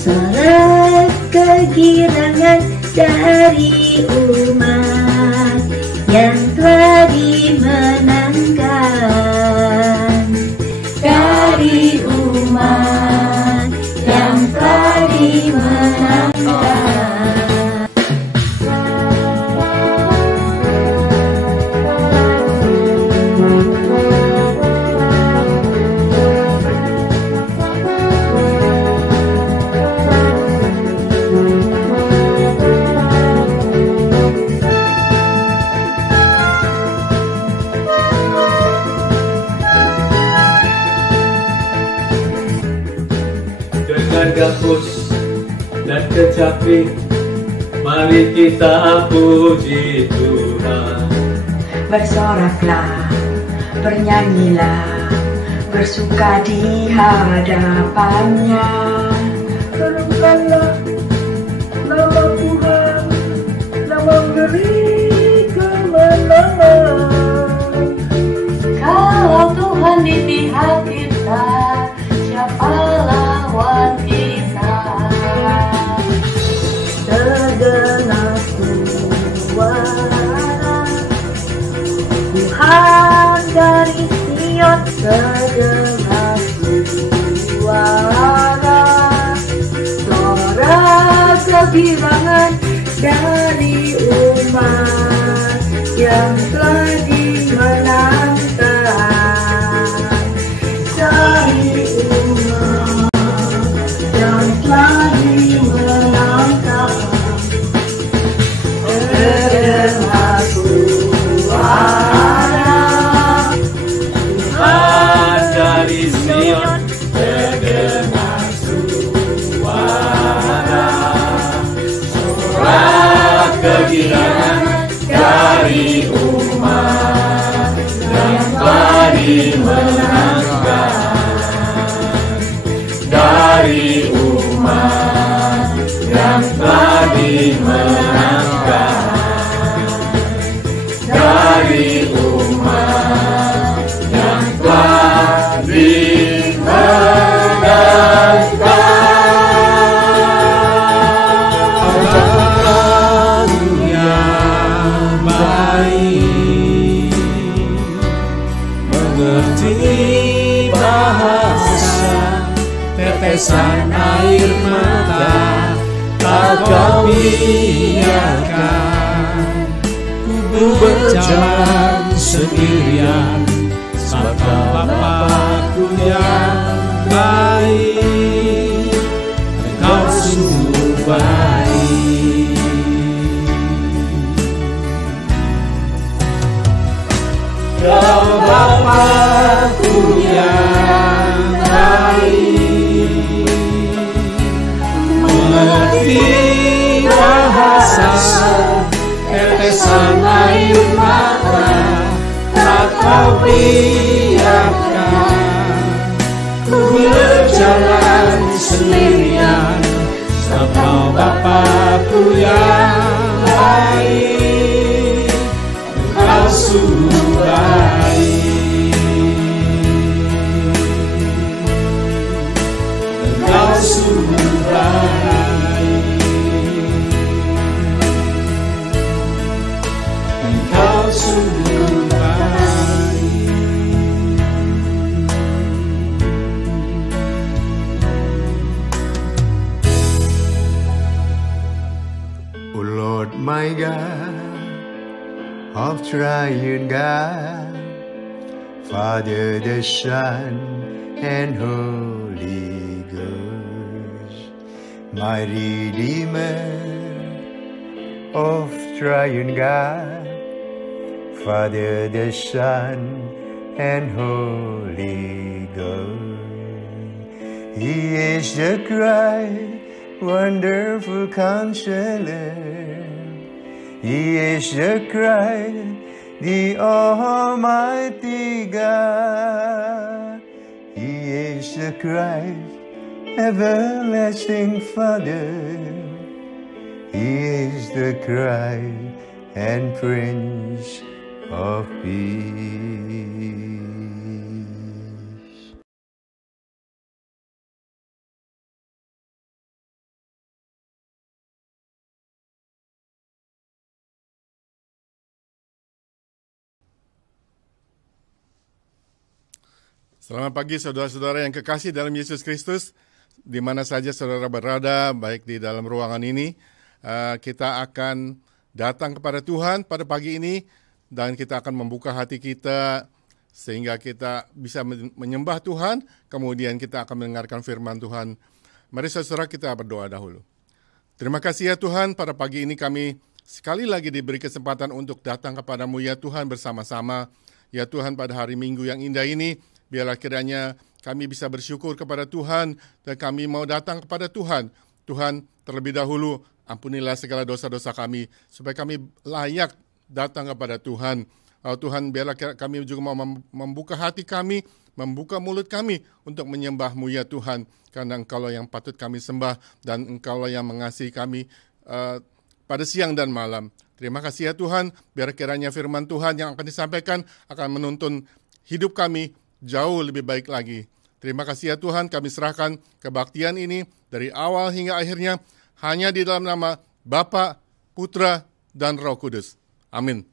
sorak kegirangan dari umat yang telah dimenangkan, dari umat yang telah dimenangkan. Dengan gambus dan kecapi, mari kita puji Tuhan. Bersoraklah, bernyanyilah, bersuka di hadapannya. Serukanlah nama Tuhan, nama beri kemenangan. Kalau Tuhan di pihak kita, siapa lawan kita? Terdengar suara Tuhan dari Sion, terdengar suara kegirangan dari umat yang telah dimenangkan, dari umat yang telah dimenangkan. Terdengar suara Tuhan dari Sion, terdengar suara kegirangan dari umat yang telah dimenangkan, dari umat yang telah dimenangkan, dari umat yang telah mengerti bahasa tetesan air mata, tak kau biarkan ku berjalan sendirian, serta Bapa-Ku yang baik, Engkau sungguh baik. Kau Bapa-Ku yang baik, mengerti bahasa tetesan air mata, tak kau biarkan ku berjalan sendirian, sebab Bapa-Ku yang baik, Engkau sungguh baik, Engkau sungguh baik, Engkau sungguh baik. O Lord my God, of triune God, Father, the Son, and Holy Ghost, my Redeemer, of triune God, Father, the Son, and Holy Ghost. He is the Christ, wonderful Counselor. He is the Christ, the Almighty God. He is the Christ, everlasting Father. He is the Christ and Prince of Peace. Selamat pagi saudara-saudara yang kekasih dalam Yesus Kristus, di mana saja saudara berada, baik di dalam ruangan ini. Kita akan datang kepada Tuhan pada pagi ini, dan kita akan membuka hati kita sehingga kita bisa menyembah Tuhan, kemudian kita akan mendengarkan firman Tuhan. Mari saudara kita berdoa dahulu. Terima kasih ya Tuhan, pada pagi ini kami sekali lagi diberi kesempatan untuk datang kepadamu ya Tuhan bersama-sama. Ya Tuhan, pada hari Minggu yang indah ini, biarlah kiranya kami bisa bersyukur kepada Tuhan, dan kami mau datang kepada Tuhan. Tuhan, terlebih dahulu, ampunilah segala dosa-dosa kami, supaya kami layak datang kepada Tuhan. Oh Tuhan, biarlah kami juga mau membuka hati kami, membuka mulut kami untuk menyembah-Mu ya Tuhan, karena Engkaulah yang patut kami sembah, dan Engkaulah yang mengasihi kami pada siang dan malam. Terima kasih ya Tuhan, biar kiranya firman Tuhan yang akan disampaikan akan menuntun hidup kami jauh lebih baik lagi. Terima kasih ya Tuhan, kami serahkan kebaktian ini dari awal hingga akhirnya hanya di dalam nama Bapa, Putra, dan Roh Kudus. Amin.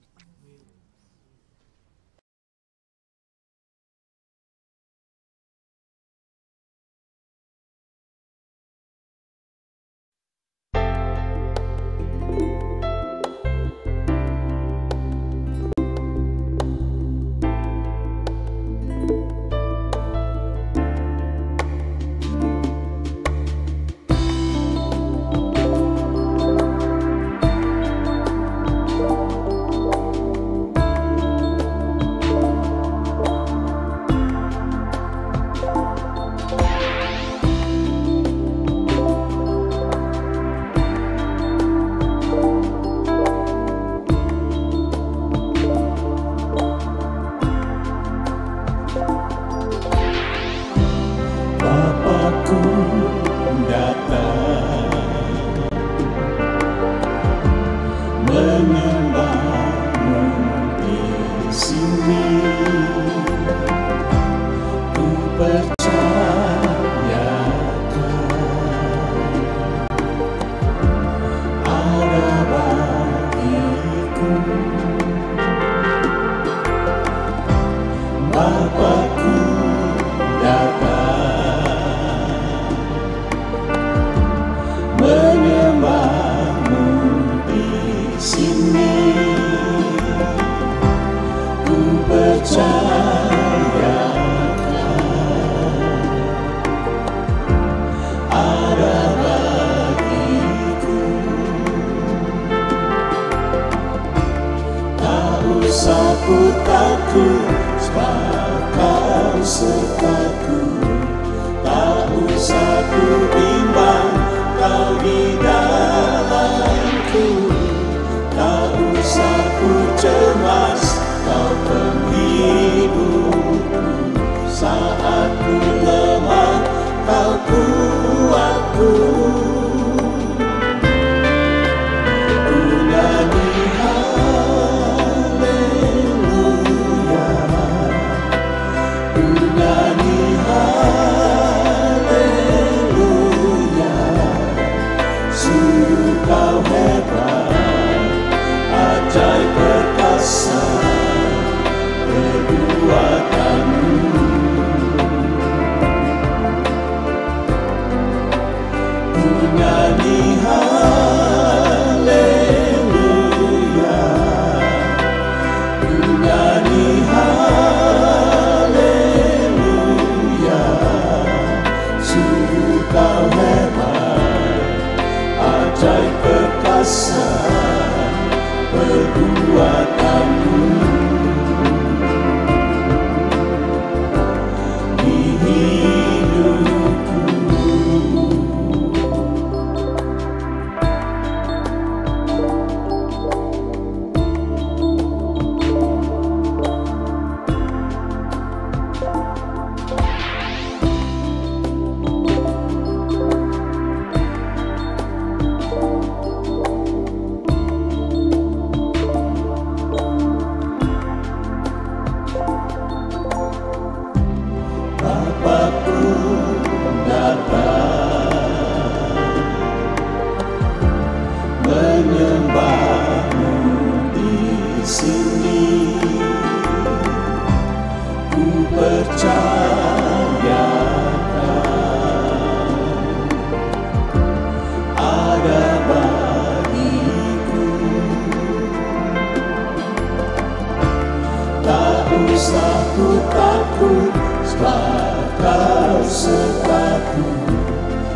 ku takut, sebab Kau sertaku.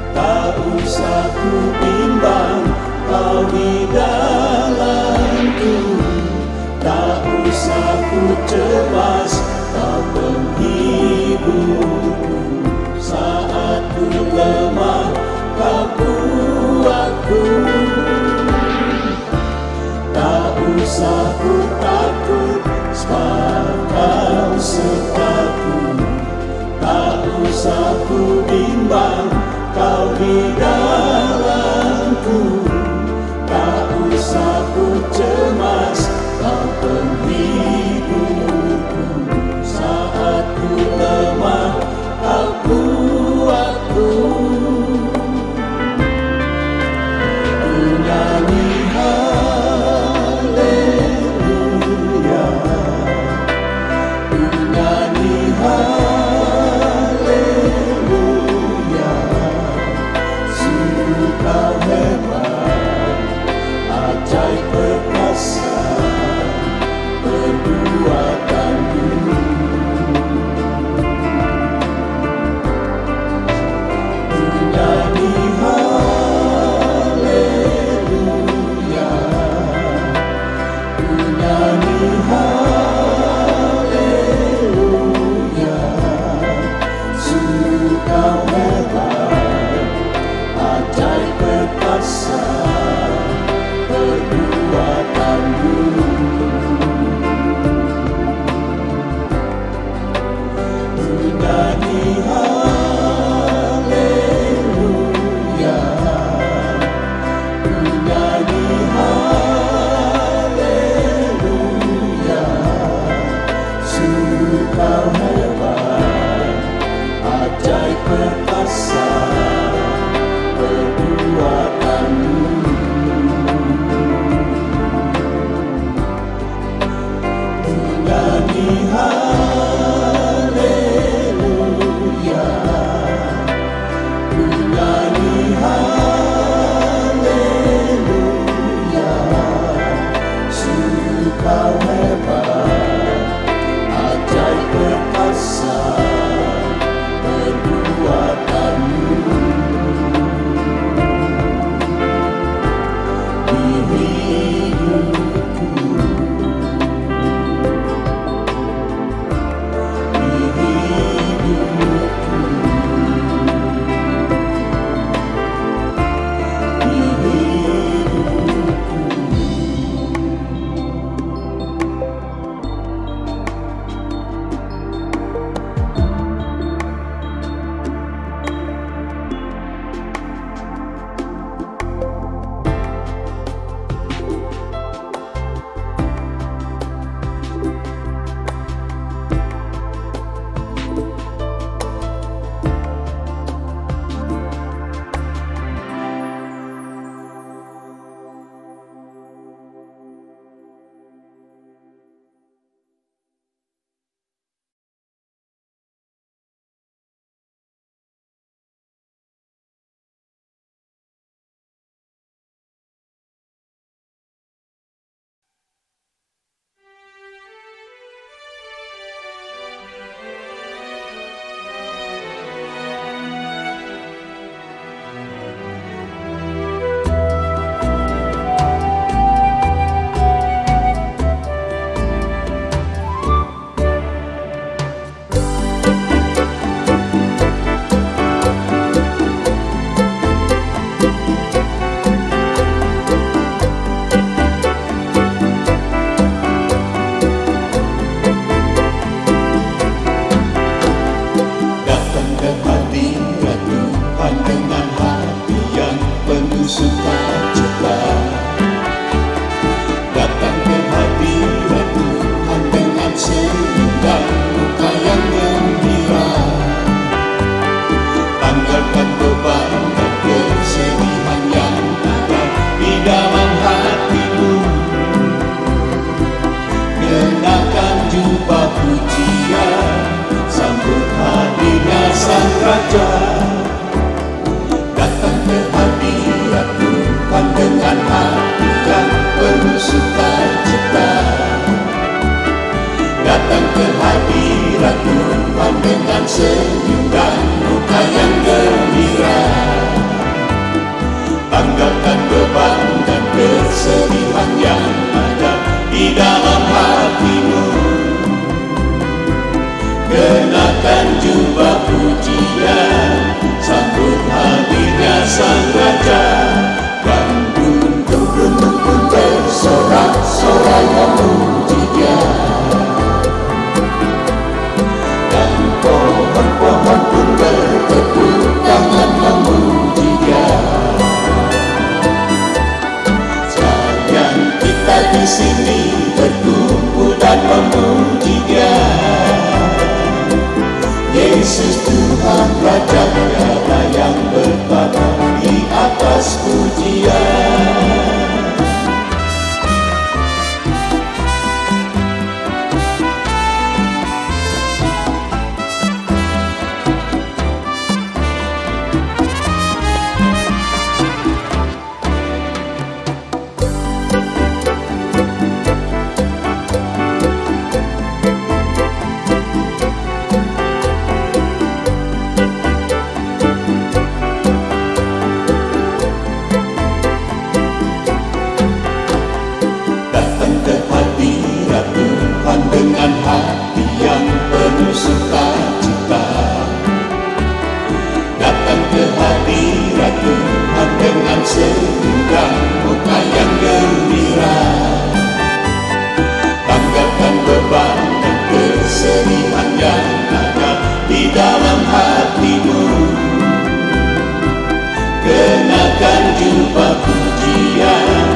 Tak usah ku bimbang, Kau di dalamku. Tak usah ku cemas, Kau penghiburku. Saat ku lemah, Kau kuatku. Tak usah ku takut, sebab Kau sertaku. Tak usah ku bimbang, Kau di dalamku. Tak usah ku cemas, Kau penghiburku. Saat ku lemah, Kau kuatku. Ku nyanyi haleluya, ku nyanyi haleluya. Sungguh Kau hebat, ajaib perkasa, perbuatanmu. Ku nyanyi haleluya, ku nyanyi haleluya. Sungguh Kau hebat, ajaib perkasa, perbuatanmu. Ku nyanyi haleluya, ku nyanyi haleluya. Sungguh Kau hebat, ajaib perkasa, perbuatanmu. Ku nyanyi haleluya, ku nyanyi haleluya. Sungguh Kau hebat, ajaib perkasa, perbuatanmu. Di hidupku, di hidupku, di hidupku. Tuhan dengan senyum dan muka yang gembira. Tanggalkan beban dan kesedihan yang ada di dalam hatimu. Kenakan jubah pujian, sambut hadirnya Sang Raja. Dan gunung-gunung pun bersorak-sorai memuji Dia. Dan pohon-pohon pun bertepuk tangan memuji Dia. Sekalian kita di sini berkumpul dan memuji Dia. Yesus Tuhan Raja Tiada yang bertata di atas pujian. Dengan hati yang penuh sukacita, datang ke hadirat Tuhan dengan senyum dan muka yang gembira. Tanggalkan beban dan kesedihan yang ada di dalam hatimu. Kenakan jubah pujian,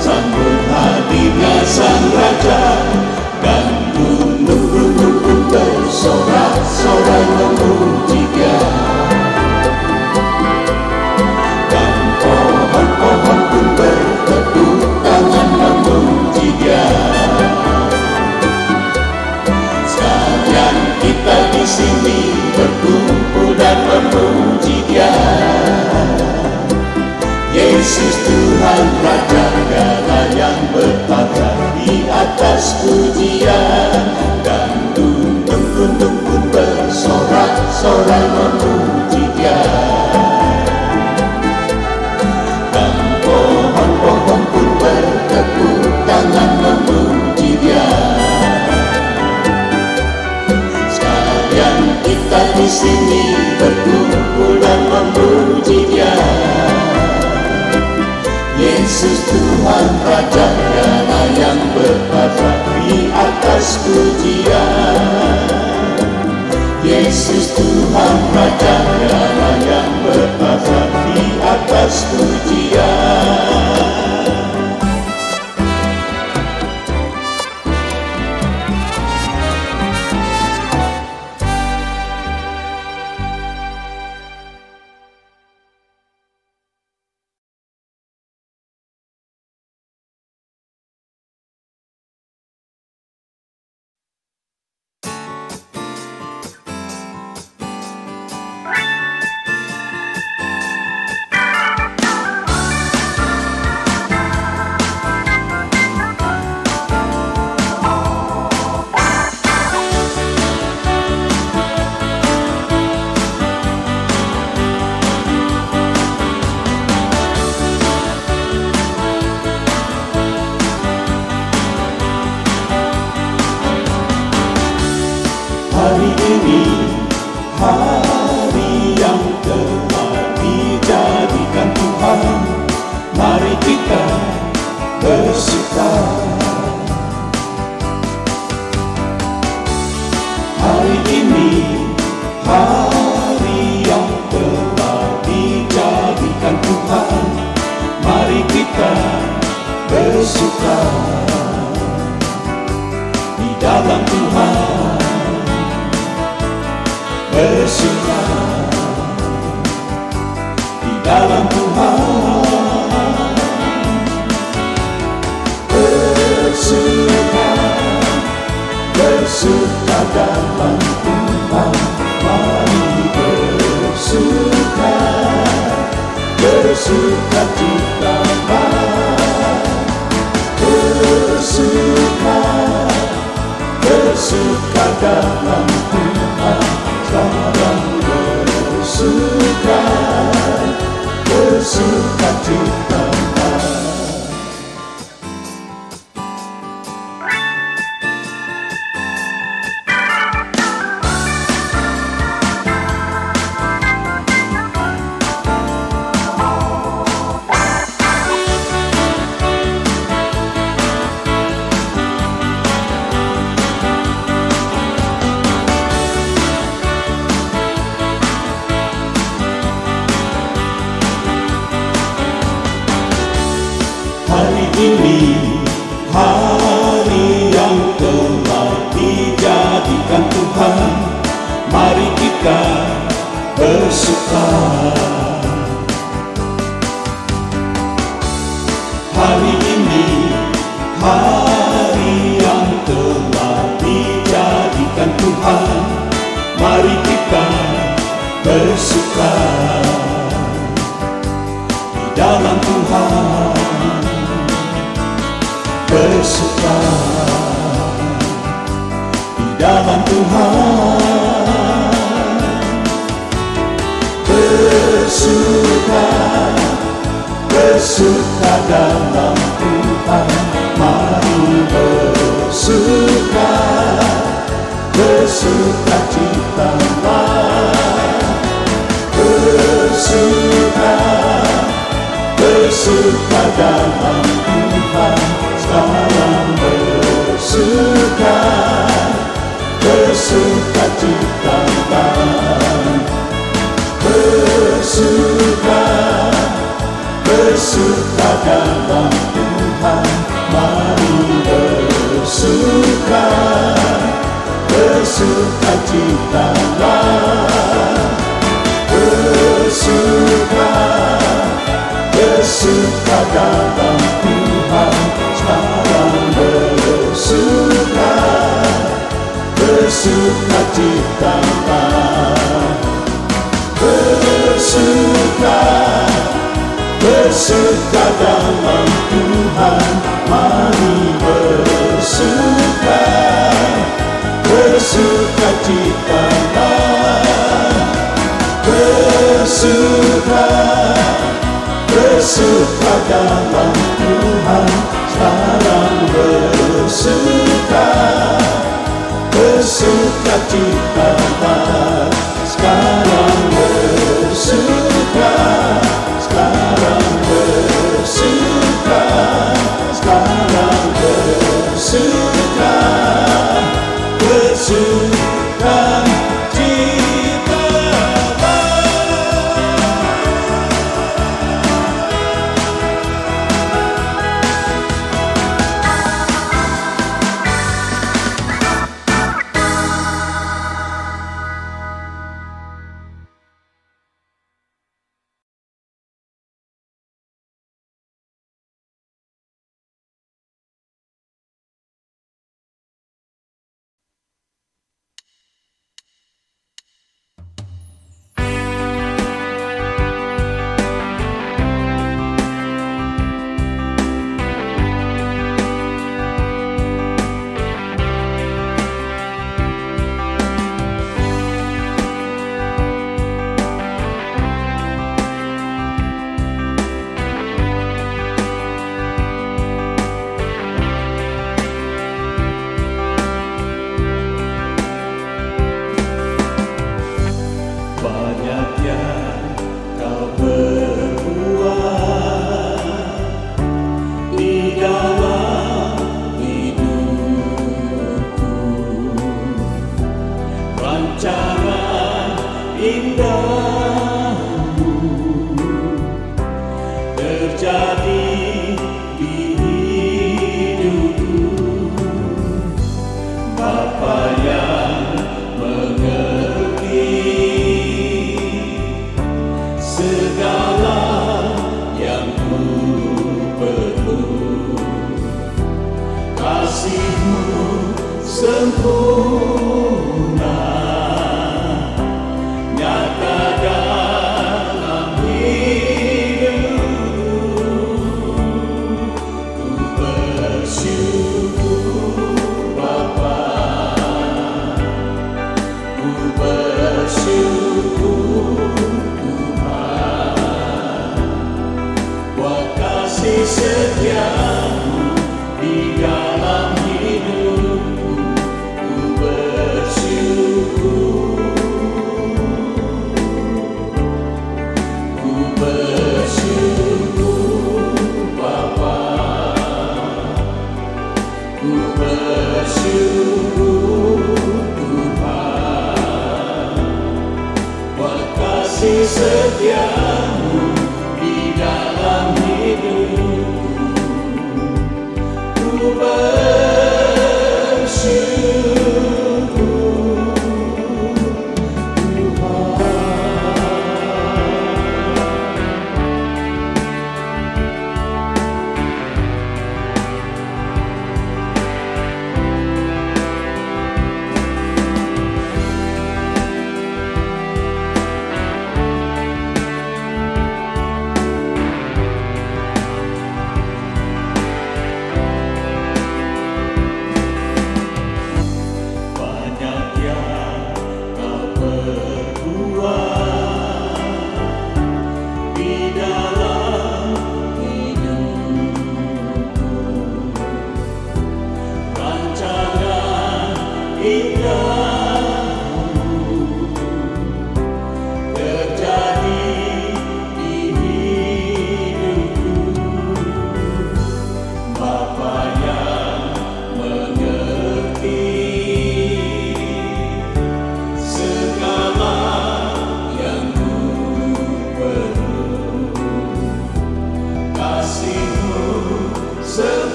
sambut hadirnya Sang Raja. Dan gunung-gunung pun bersorak-sorai memuji Dia. Dan pohon-pohon pun bertepuk tangan memuji Dia. Sekalian kita di sini berkumpul dan memuji Dia. Yesus Tuhan Raja Tiada yang bertata di atas pujian. Dan gunung-gunung pun bersorak-sorai memuji Dia. Dan pohon-pohon pun bertepuk tangan memuji Dia. Sekalian kita di sini berkumpul dan memuji Dia. Yesus Tuhan Raja Tiada yang bertata di atas pujian. Yesus Tuhan Raja Tiada yang bertata di atas pujian. Hari ini, hari yang telah dijadikan Tuhan, mari kita bersuka. Hari ini, hari yang telah dijadikan Tuhan, mari kita bersuka di dalam Tuhan. Bersuka di dalam Tuhan. Bersuka, bersuka dalam Tuhan. Mari bersuka, bersuka cita. Bersuka, bersuka dalam Tuhan. Hari ini, hari yang telah dijadikan Tuhan, mari kita bersuka di dalam Tuhan, bersuka di dalam Tuhan, bersuka, bersuka dalam Tuhan, mari bersuka, bersuka citalah, bersuka, bersuka dalam Tuhan, sekarang bersuka, bersuka citalah, bersuka, bersuka dalam Tuhan, mari bersuka, bersuka citalah, bersuka, bersuka dalam Tuhan, sekarang bersuka, bersuka citalah, bersuka, bersuka dalam Tuhan, mari bersuka, bersuka citalah, bersuka, bersuka dalam Tuhan, sekarang bersuka, bersuka citalah, sekarang bersuka, sekarang bersuka, sekarang bersuka, bersuka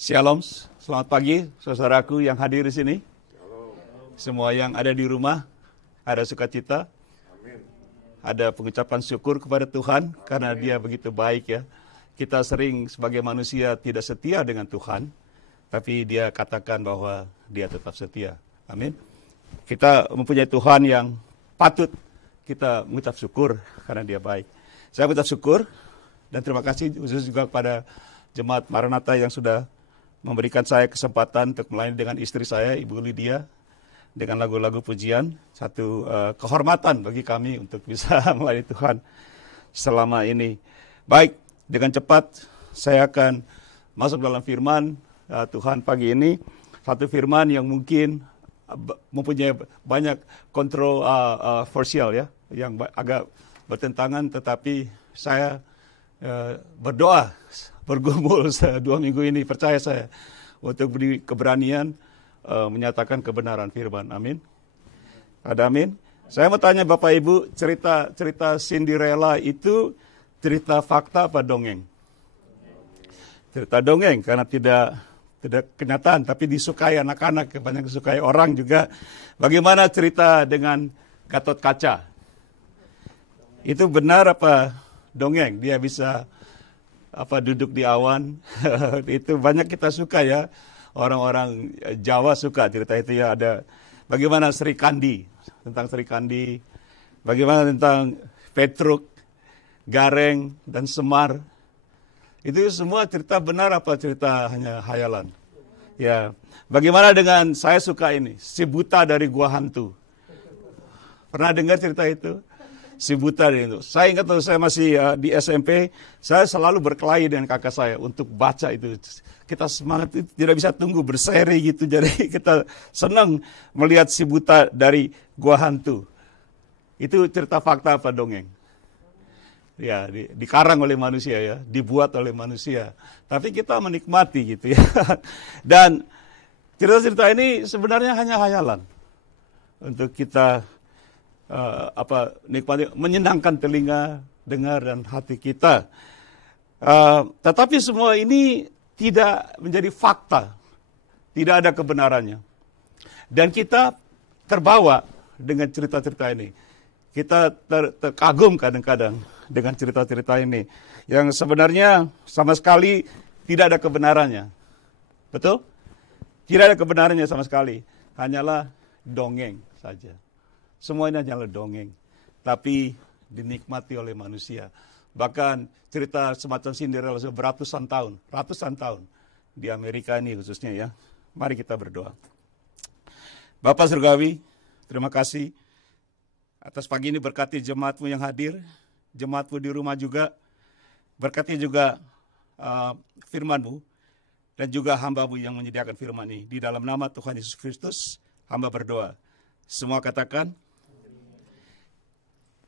Shalom, selamat pagi saudaraku yang hadir di sini. Semua yang ada di rumah, ada sukacita. Ada pengucapan syukur kepada Tuhan karena Dia begitu baik ya. Kita sering sebagai manusia tidak setia dengan Tuhan, tapi Dia katakan bahwa Dia tetap setia. Amin. Kita mempunyai Tuhan yang patut kita mengucap syukur karena Dia baik. Saya mengucap syukur dan terima kasih khusus juga kepada Jemaat Maranatha yang sudah memberikan saya kesempatan untuk melayani dengan istri saya, Ibu Lydia, dengan lagu-lagu pujian. Satu kehormatan bagi kami untuk bisa melayani Tuhan selama ini. Baik, dengan cepat saya akan masuk dalam firman Tuhan pagi ini. Satu firman yang mungkin mempunyai banyak kontroversial ya, yang agak bertentangan, tetapi saya berdoa, bergumul 2 minggu ini, percaya saya, untuk beri keberanian menyatakan kebenaran firman. Amin. Ada amin. Saya mau tanya Bapak Ibu, cerita Cinderella itu cerita fakta apa dongeng? Cerita dongeng karena tidak kenyataan, tapi disukai anak-anak, banyak disukai orang juga. Bagaimana cerita dengan Gatot Kaca? Itu benar apa dongeng? Dia bisa duduk di awan. Itu banyak kita suka ya. Orang-orang Jawa suka cerita itu ya. Ada bagaimana Sri Kandi, tentang Sri Kandi, bagaimana tentang Petruk, Gareng, dan Semar. Itu semua cerita benar apa cerita hanya hayalan? Ya, bagaimana dengan saya suka ini, Si Buta dari Gua Hantu. Pernah dengar cerita itu? Si Buta itu. Saya ingat waktu saya masih di SMP, saya selalu berkelahi dengan kakak saya untuk baca itu. Kita semangat, tidak bisa tunggu berseri gitu. Jadi kita senang melihat Si Buta dari Gua Hantu. Itu cerita fakta apa dongeng? Ya, dikarang oleh manusia ya, dibuat oleh manusia. Tapi kita menikmati gitu ya. Dan cerita-cerita ini sebenarnya hanya hayalan untuk kita nikmati, menyenangkan telinga, dengar dan hati kita. Tetapi semua ini tidak menjadi fakta, tidak ada kebenarannya. Dan kita terbawa dengan cerita-cerita ini. Kita terkagum kadang-kadang dengan cerita-cerita ini yang sebenarnya sama sekali tidak ada kebenarannya. Betul? Tidak ada kebenarannya sama sekali. Hanyalah dongeng saja. Semua ini hanyalah dongeng, tapi dinikmati oleh manusia. Bahkan cerita semacam Cinderella ratusan tahun di Amerika ini khususnya ya. Mari kita berdoa. Bapak Surgawi, terima kasih atas pagi ini, berkati jemaat-Mu yang hadir, jemaat-Mu di rumah juga, berkati juga firman-Mu, dan juga hamba-Mu yang menyediakan firman ini. Di dalam nama Tuhan Yesus Kristus, hamba berdoa. Semua katakan,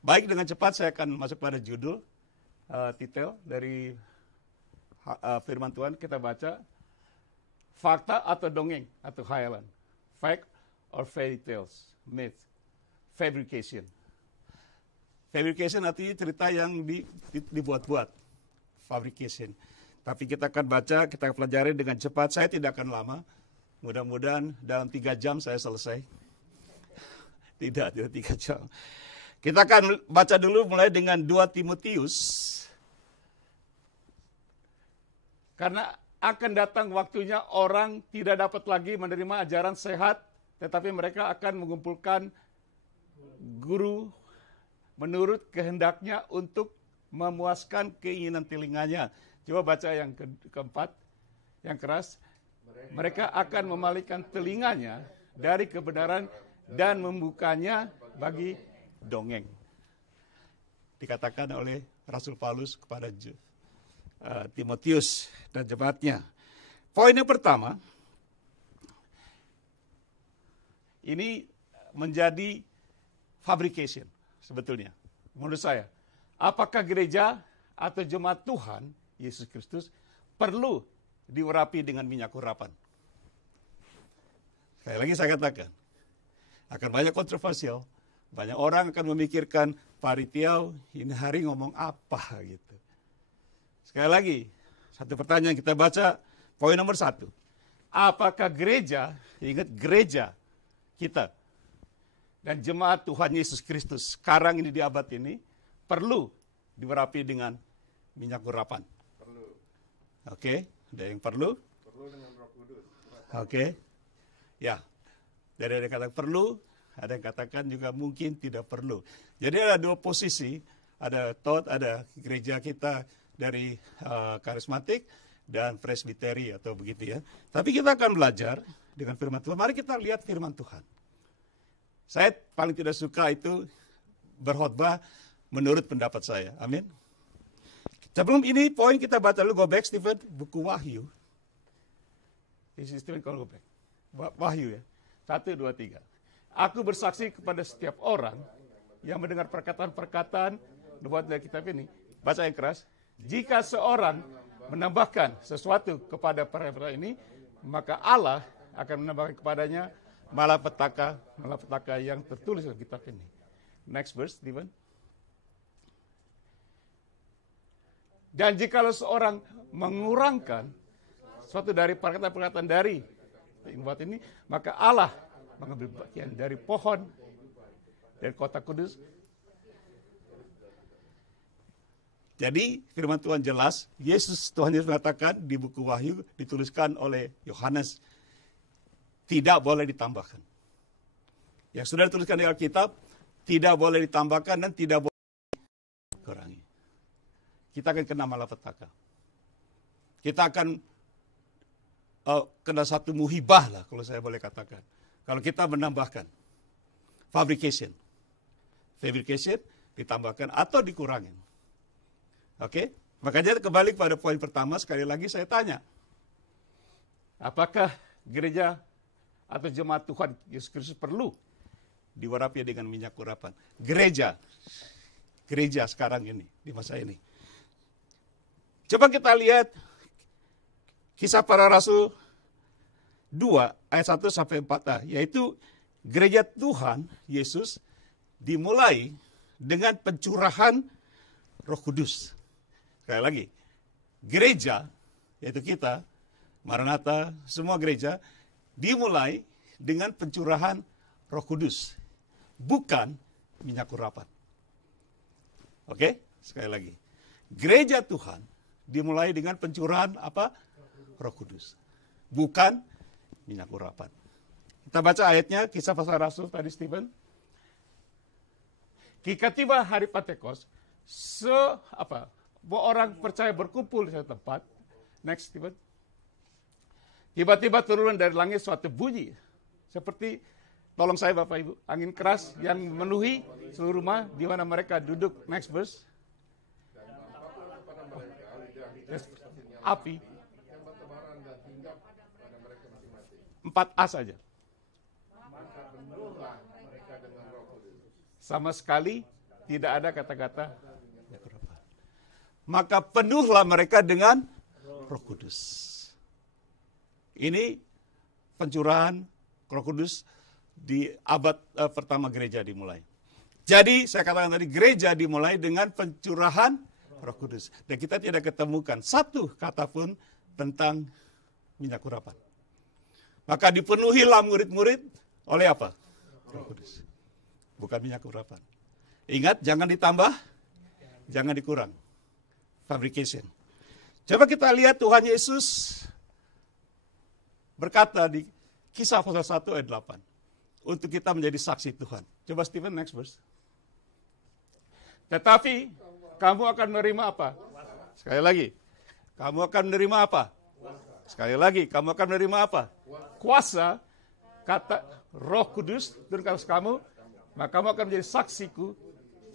baik, dengan cepat saya akan masuk pada judul, titel dari firman Tuhan. Kita baca, fakta atau dongeng atau khayalan. Fact or fairy tales, myth, fabrication. Fabrication artinya cerita yang dibuat-buat, fabrication. Tapi kita akan baca, kita akan pelajari dengan cepat. Saya tidak akan lama, mudah-mudahan dalam 3 jam saya selesai. Tidak 3 jam. Kita akan baca dulu mulai dengan 2 Timotius. Karena akan datang waktunya orang tidak dapat lagi menerima ajaran sehat, tetapi mereka akan mengumpulkan guru menurut kehendaknya untuk memuaskan keinginan telinganya. Coba baca yang keempat, yang keras. Mereka akan memalingkan telinganya dari kebenaran dan membukanya bagi dongeng. Dikatakan oleh Rasul Paulus kepada Timotius dan jemaatnya. Poin yang pertama, ini menjadi fabrication sebetulnya. Menurut saya, apakah gereja atau jemaat Tuhan Yesus Kristus perlu diurapi dengan minyak urapan? Sekali lagi saya katakan, akan banyak kontroversial. Banyak orang akan memikirkan, Pak Ritiau ini hari ngomong apa gitu. Sekali lagi, satu pertanyaan kita baca, Poin nomor 1. Apakah gereja, ingat gereja kita, dan jemaat Tuhan Yesus Kristus sekarang ini di abad ini, perlu diurapi dengan minyak urapan? Perlu. Oke, ada yang perlu? Perlu dengan Roh Kudus. Oke, ya. Jadi ada yang katakan perlu, ada yang katakan juga mungkin tidak perlu. Jadi ada dua posisi, ada ada gereja kita dari karismatik dan presbiteri atau begitu ya. Tapi kita akan belajar dengan firman Tuhan. Mari kita lihat firman Tuhan. Saya paling tidak suka itu berkhotbah menurut pendapat saya. Amin. Sebelum ini poin kita baca dulu, go back Stephen, buku Wahyu. Stephen kalau go back. Wahyu ya. 1, 2, 3. Aku bersaksi kepada setiap orang yang mendengar perkataan-perkataan nubuat dari kitab ini. Baca yang keras. Jika seorang menambahkan sesuatu kepada perkataan ini, maka Allah akan menambahkan kepadanya malapetaka yang tertulis dalam kitab ini. Next verse, Stephen. Dan jikalau seorang mengurangkan sesuatu dari perkataan-perkataan dari nubuat ini, maka Allah mengambil bagian dari pohon dari kota kudus. Jadi firman Tuhan jelas, Tuhan Yesus mengatakan di buku Wahyu dituliskan oleh Yohanes, tidak boleh ditambahkan. Yang sudah dituliskan di Alkitab tidak boleh ditambahkan dan tidak boleh dikurangi. Kita akan kena malapetaka. Kita akan kena satu muhibah lah kalau saya boleh katakan. Kalau kita menambahkan fabrication ditambahkan atau dikurangin. Oke? Makanya kembali pada poin pertama, sekali lagi saya tanya. Apakah gereja atau jemaat Tuhan Yesus Kristus perlu diurapi dengan minyak urapan? Gereja sekarang ini, di masa ini. Coba kita lihat Kisah Para Rasul 2 ayat 1 sampai 4, yaitu gereja Tuhan Yesus dimulai dengan pencurahan Roh Kudus. Sekali lagi, gereja, yaitu kita, Maranatha, semua gereja, dimulai dengan pencurahan Roh Kudus, bukan minyak urapan. Oke, sekali lagi. Gereja Tuhan dimulai dengan pencurahan apa? Roh Kudus, bukan minyak urapan. Kita baca ayatnya, Kisah Para Rasul tadi, Stephen. Ketika tiba hari Pentekost, orang percaya berkumpul di satu tempat. Next, Stephen. Tiba-tiba turun dari langit suatu bunyi, seperti, tolong saya Bapak Ibu, angin keras yang memenuhi seluruh rumah di mana mereka duduk. Next verse. Api. 4A saja. Sama sekali tidak ada kata-kata. Maka penuhlah mereka dengan Roh Kudus. Ini pencurahan Roh Kudus di abad pertama gereja dimulai. Jadi saya katakan tadi, gereja dimulai dengan pencurahan Roh Kudus. Dan kita tidak ketemukan satu kata pun tentang minyak urapan. Maka dipenuhilah murid-murid oleh apa? Roh Kudus. Bukan minyak urapan. Ingat, jangan ditambah, jangan dikurang. Fabrication. Coba kita lihat Tuhan Yesus berkata di Kisah pasal 1 ayat 8. Untuk kita menjadi saksi Tuhan. Coba Stephen, next verse. Tetapi kamu akan menerima apa? Sekali lagi. Kamu akan menerima apa? Sekali lagi, kamu akan menerima apa? Kuasa, kata Roh Kudus turun ke atas kamu, maka kamu akan menjadi saksiku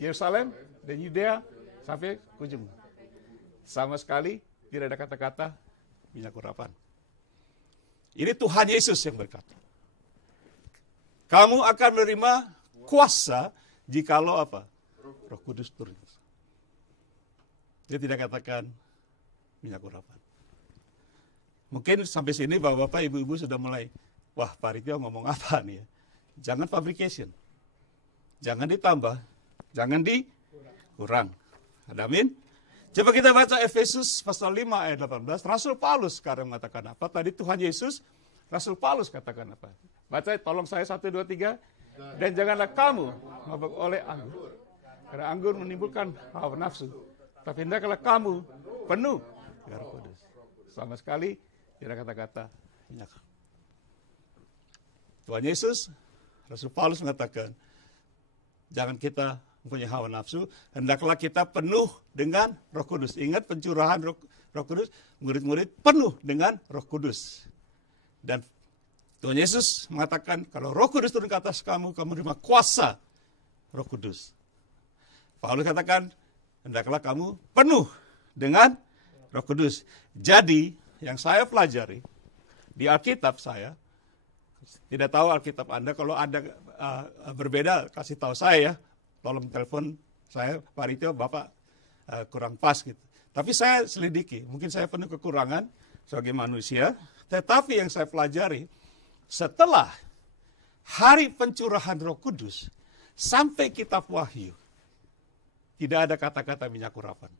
Yerusalem dan Yudea sampai ke ujung. Sama sekali tidak ada kata-kata minyak urapan. Ini Tuhan Yesus yang berkata. Kamu akan menerima kuasa jikalau apa? Roh Kudus turun. Dia tidak katakan minyak urapan. Mungkin sampai sini Bapak-Bapak, Ibu-Ibu sudah mulai, wah Pak Ritio ngomong apa nih ya? Jangan fabrication. Jangan ditambah, jangan dikurang. Amin. Coba kita baca Efesus pasal 5 ayat 18. Rasul Paulus sekarang mengatakan apa? Tadi Tuhan Yesus, Rasul Paulus katakan apa? Baca, tolong saya 1, 2, 3. Dan janganlah kamu mabuk oleh anggur. Karena anggur menimbulkan hawa nafsu. Tapi hendaklah kamu penuh dengan Roh Kudus. Sama sekali tidak kata-kata minyak. Tuhan Yesus, Rasul Paulus mengatakan, jangan kita mempunyai hawa nafsu, hendaklah kita penuh dengan Roh Kudus. Ingat pencurahan Roh Kudus, murid-murid penuh dengan Roh Kudus. Dan Tuhan Yesus mengatakan, kalau Roh Kudus turun ke atas kamu, kamu menerima kuasa Roh Kudus. Paulus katakan, hendaklah kamu penuh dengan Roh Kudus. Jadi, yang saya pelajari di Alkitab saya, tidak tahu Alkitab Anda, kalau ada berbeda, kasih tahu saya ya. Tolong telepon saya, Pak Ritio, Bapak kurang pas gitu. Tapi saya selidiki, mungkin saya penuh kekurangan sebagai manusia, tetapi yang saya pelajari, setelah hari pencurahan Roh Kudus, sampai kitab Wahyu, tidak ada kata-kata minyak urapan.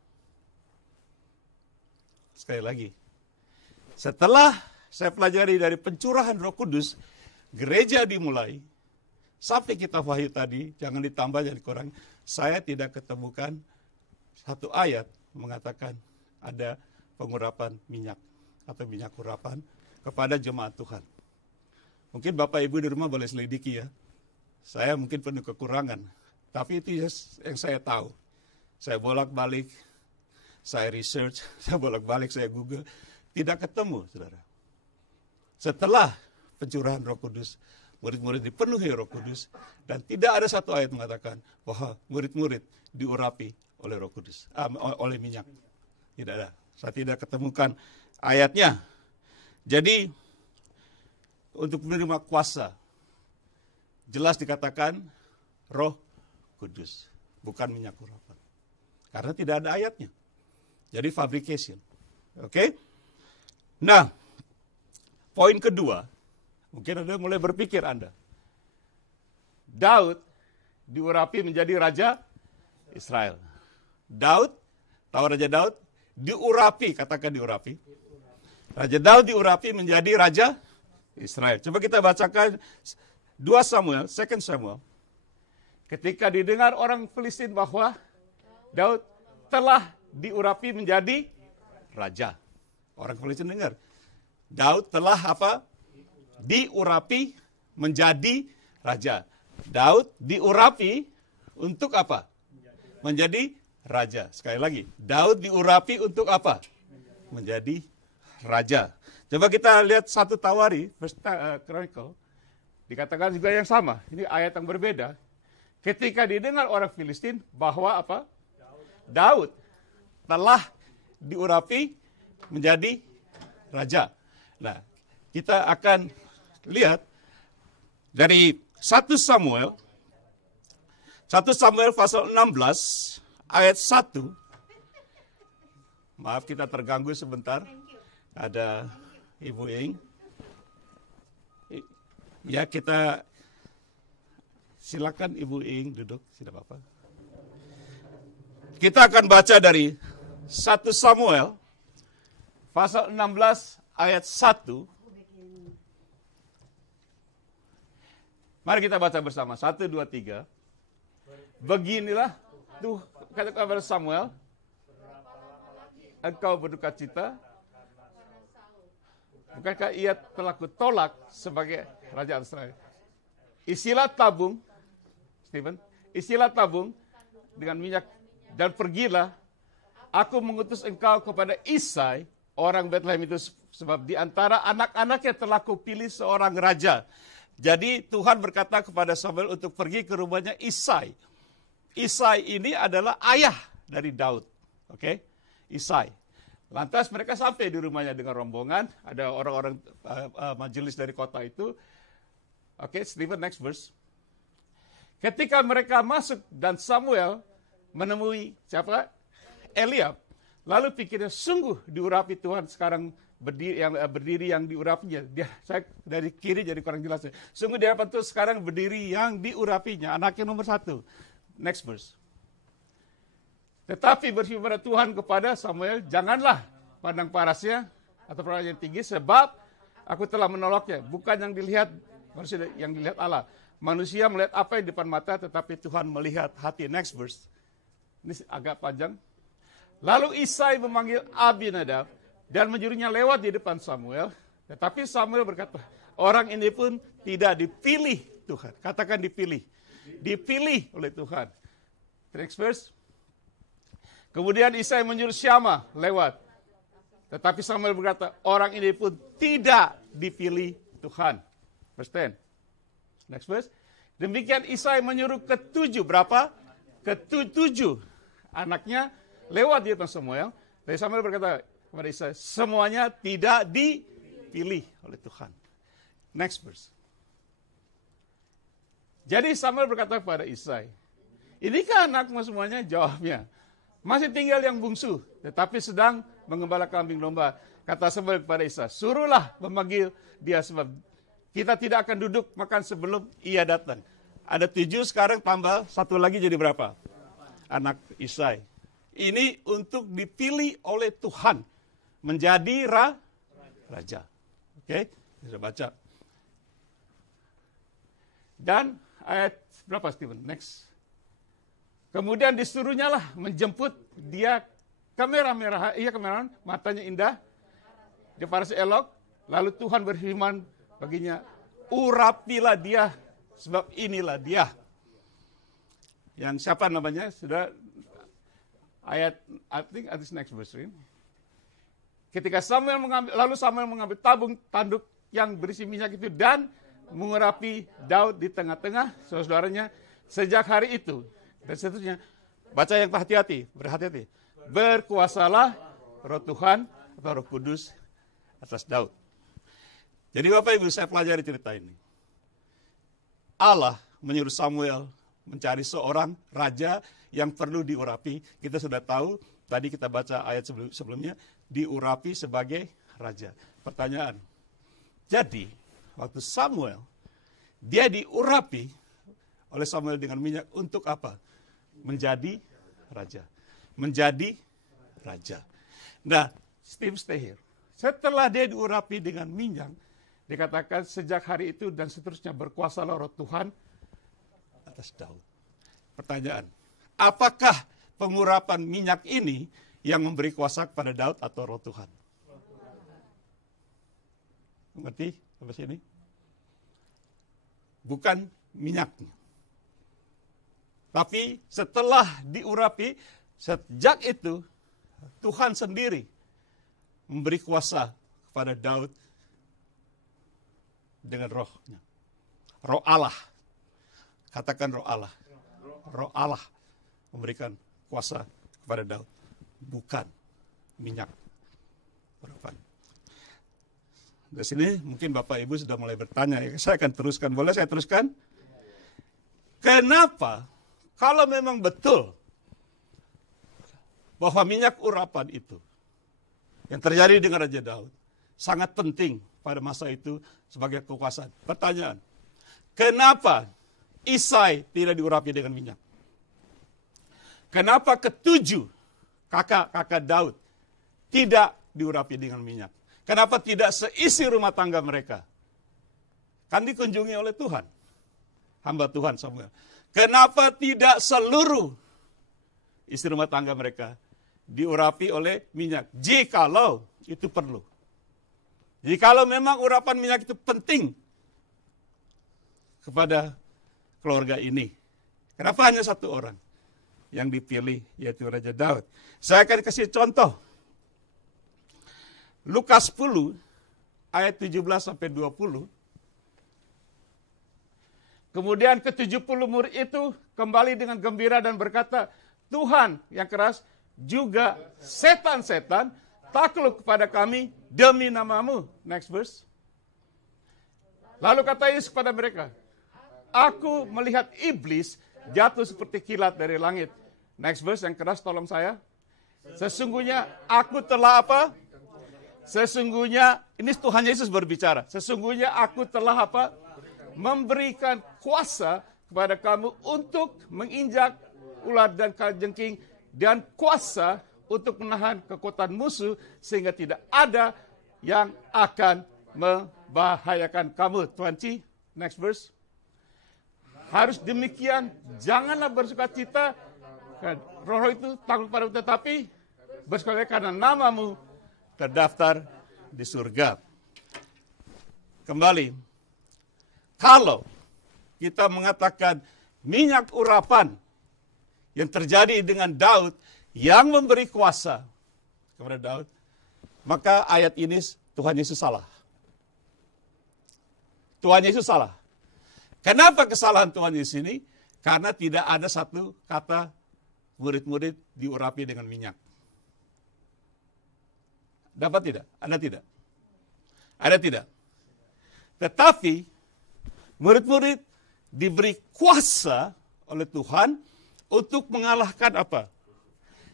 Sekali lagi, setelah saya pelajari dari pencurahan Roh Kudus, gereja dimulai, sampai kitab Wahyu tadi, jangan ditambah, jangan dikurang, saya tidak ketemukan satu ayat mengatakan ada pengurapan minyak atau minyak urapan kepada jemaat Tuhan. Mungkin Bapak Ibu di rumah boleh selidiki ya. Saya mungkin penuh kekurangan, tapi itu yang saya tahu. Saya bolak-balik, saya research, saya bolak-balik, saya Google, tidak ketemu, saudara. Setelah pencurahan Roh Kudus, murid-murid dipenuhi Roh Kudus, dan tidak ada satu ayat mengatakan bahwa murid-murid diurapi oleh Roh Kudus, oleh minyak. Tidak ada. Saya tidak ketemukan ayatnya. Jadi, untuk menerima kuasa, jelas dikatakan Roh Kudus, bukan minyak urapan. Karena tidak ada ayatnya. Jadi fabrication. Oke? Nah, poin kedua, mungkin Anda mulai berpikir Anda. Daud diurapi menjadi raja Israel. Daud, tahu Raja Daud? Diurapi, katakan diurapi. Raja Daud diurapi menjadi raja Israel. Coba kita bacakan 2 Samuel, 2 Samuel. Ketika didengar orang Filistin bahwa Daud telah diurapi menjadi raja. Orang Filistin dengar. Daud telah apa? Diurapi menjadi raja. Daud diurapi untuk apa? Menjadi raja. Sekali lagi, Daud diurapi untuk apa? Menjadi raja. Coba kita lihat 1 Tawari, Chronicle. Dikatakan juga yang sama. Ini ayat yang berbeda. Ketika didengar orang Filistin bahwa apa? Daud telah diurapi menjadi raja. Nah, kita akan lihat dari 1 Samuel pasal 16 ayat 1. Maaf kita terganggu sebentar. Ada Ibu Ing. Ya, kita silakan Ibu Ing duduk, tidak apa-apa. Kita akan baca dari 1 Samuel pasal 16 ayat 1. Mari kita baca bersama. 1, 2, 3. Beginilah tuh kata kepada Samuel, engkau berduka cita, bukankah ia telah kutolak sebagai raja Israel? Isilah tabung, Stephen, isilah tabung dengan minyak dan pergilah, aku mengutus engkau kepada Isai, orang Bethlehem itu, sebab di antara anak-anaknya telah kupilih seorang raja. Jadi Tuhan berkata kepada Samuel untuk pergi ke rumahnya Isai. Isai ini adalah ayah dari Daud. Oke? Isai. Lantas mereka sampai di rumahnya dengan rombongan. Ada orang-orang majelis dari kota itu. Oke, Stephen, next verse. Ketika mereka masuk dan Samuel menemui siapa? Eliab. Lalu pikirnya, sungguh diurapi Tuhan sekarang berdiri yang diurapinya. Saya dari kiri jadi kurang jelas. Sungguh di hadapan Tuhan sekarang berdiri yang diurapinya. Anaknya nomor 1. Next verse. Tetapi berfirman Tuhan kepada Samuel, janganlah pandang parasnya atau parasnya yang tinggi, sebab aku telah menolaknya. Bukan yang dilihat manusia, yang dilihat Allah. Manusia melihat apa yang di depan mata, tetapi Tuhan melihat hati. Next verse. Ini agak panjang. Lalu Isai memanggil Abinadab dan menyuruhnya lewat di depan Samuel. Tetapi Samuel berkata, orang ini pun tidak dipilih Tuhan. Katakan dipilih. Dipilih oleh Tuhan. Next verse. Kemudian Isai menyuruh Syama lewat. Tetapi Samuel berkata, orang ini pun tidak dipilih Tuhan. Verse 10. Next verse. Demikian Isai menyuruh ketujuh, berapa? Ketujuh anaknya lewat di depan Samuel. Tapi Samuel berkata kepada Isai, semuanya tidak dipilih oleh Tuhan. Next verse. Jadi Samuel berkata kepada Isai, inikah anakmu semuanya? Jawabnya, masih tinggal yang bungsu, tetapi sedang mengembala kambing domba. Kata Samuel kepada Isai, suruhlah memanggil dia, sebab kita tidak akan duduk makan sebelum ia datang. Ada 7, sekarang tambah 1 lagi jadi berapa? Anak Isai. Ini untuk dipilih oleh Tuhan menjadi raja. Oke, bisa baca. Dan ayat berapa, Steven? Next. Kemudian disuruhnya lah menjemput dia kemerahan, matanya indah, dia paras elok. Lalu Tuhan berfirman baginya, urapilah dia, sebab inilah dia. Yang siapa namanya? Sudah ayat, I think at this next verse. Ketika Samuel mengambil tabung tanduk yang berisi minyak itu dan mengurapi Daud di tengah-tengah saudara-saudaranya sejak hari itu. Dan seterusnya, baca yang berhati-hati. Berkuasalah Roh Tuhan atau Roh Kudus atas Daud. Jadi Bapak Ibu, saya pelajari cerita ini. Allah menyuruh Samuel mencari seorang raja yang perlu diurapi. Kita sudah tahu, tadi kita baca ayat sebelumnya, diurapi sebagai raja. Pertanyaan, jadi waktu Samuel, dia diurapi oleh Samuel dengan minyak untuk apa? Menjadi raja. Menjadi raja. Nah, Steve, stay here. Setelah dia diurapi dengan minyak, dikatakan sejak hari itu dan seterusnya berkuasalah Roh Tuhan atas Daud. Pertanyaan, apakah pengurapan minyak ini yang memberi kuasa kepada Daud atau Roh Tuhan? Mengerti sampai sini? Bukan minyaknya. Tapi setelah diurapi, sejak itu Tuhan sendiri memberi kuasa kepada Daud dengan rohnya. Roh Allah. Katakan roh Allah. Roh Allah memberikan kuasa kepada Daud. Bukan minyak. Urapan. Di sini mungkin Bapak Ibu sudah mulai bertanya. Saya akan teruskan. Boleh saya teruskan? Kenapa kalau memang betul bahwa minyak urapan itu yang terjadi dengan Raja Daud sangat penting pada masa itu sebagai kekuasaan. Pertanyaan, kenapa Isai tidak diurapi dengan minyak? Kenapa ketujuh kakak-kakak Daud tidak diurapi dengan minyak? Kenapa tidak seisi rumah tangga mereka? Kan dikunjungi oleh Tuhan. Hamba Tuhan Samuel. Kenapa tidak seluruh isi rumah tangga mereka diurapi oleh minyak? Jikalau itu perlu. Jikalau memang urapan minyak itu penting kepada keluarga ini. Kenapa hanya satu orang yang dipilih, yaitu Raja Daud? Saya akan kasih contoh. Lukas 10 ayat 17-20. Kemudian ke-70 murid itu kembali dengan gembira dan berkata, Tuhan yang keras juga setan-setan takluk kepada kami demi namamu. Next verse. Lalu kata Yesus kepada mereka, aku melihat iblis jatuh seperti kilat dari langit. Next verse yang keras tolong saya. Sesungguhnya aku telah apa? Sesungguhnya, ini Tuhan Yesus berbicara. Sesungguhnya aku telah apa? Memberikan kuasa kepada kamu untuk menginjak ular dan kalajengking dan kuasa untuk menahan kekuatan musuh sehingga tidak ada yang akan membahayakan kamu. Tuan Ci, next verse. Harus demikian, janganlah bersuka cita. Roh itu takut padamu, tetapi bersuka karena namamu terdaftar di surga. Kembali, kalau kita mengatakan minyak urapan yang terjadi dengan Daud yang memberi kuasa kepada Daud, maka ayat ini Tuhan Yesus salah. Tuhan Yesus salah. Kenapa kesalahan Tuhan Yesus ini? Karena tidak ada satu kata murid-murid diurapi dengan minyak. Dapat tidak? Ada tidak? Ada tidak? Tetapi murid-murid diberi kuasa oleh Tuhan untuk mengalahkan apa?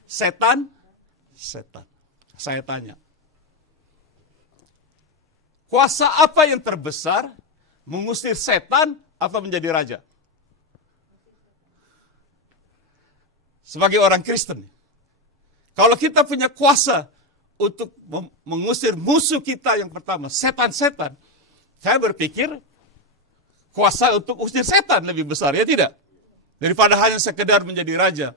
Setan. Saya tanya. Kuasa apa yang terbesar? Mengusir setan apa menjadi raja? Sebagai orang Kristen, kalau kita punya kuasa untuk mengusir musuh kita yang pertama, setan-setan, saya berpikir kuasa untuk usir setan lebih besar, ya tidak? Daripada hanya sekedar menjadi raja.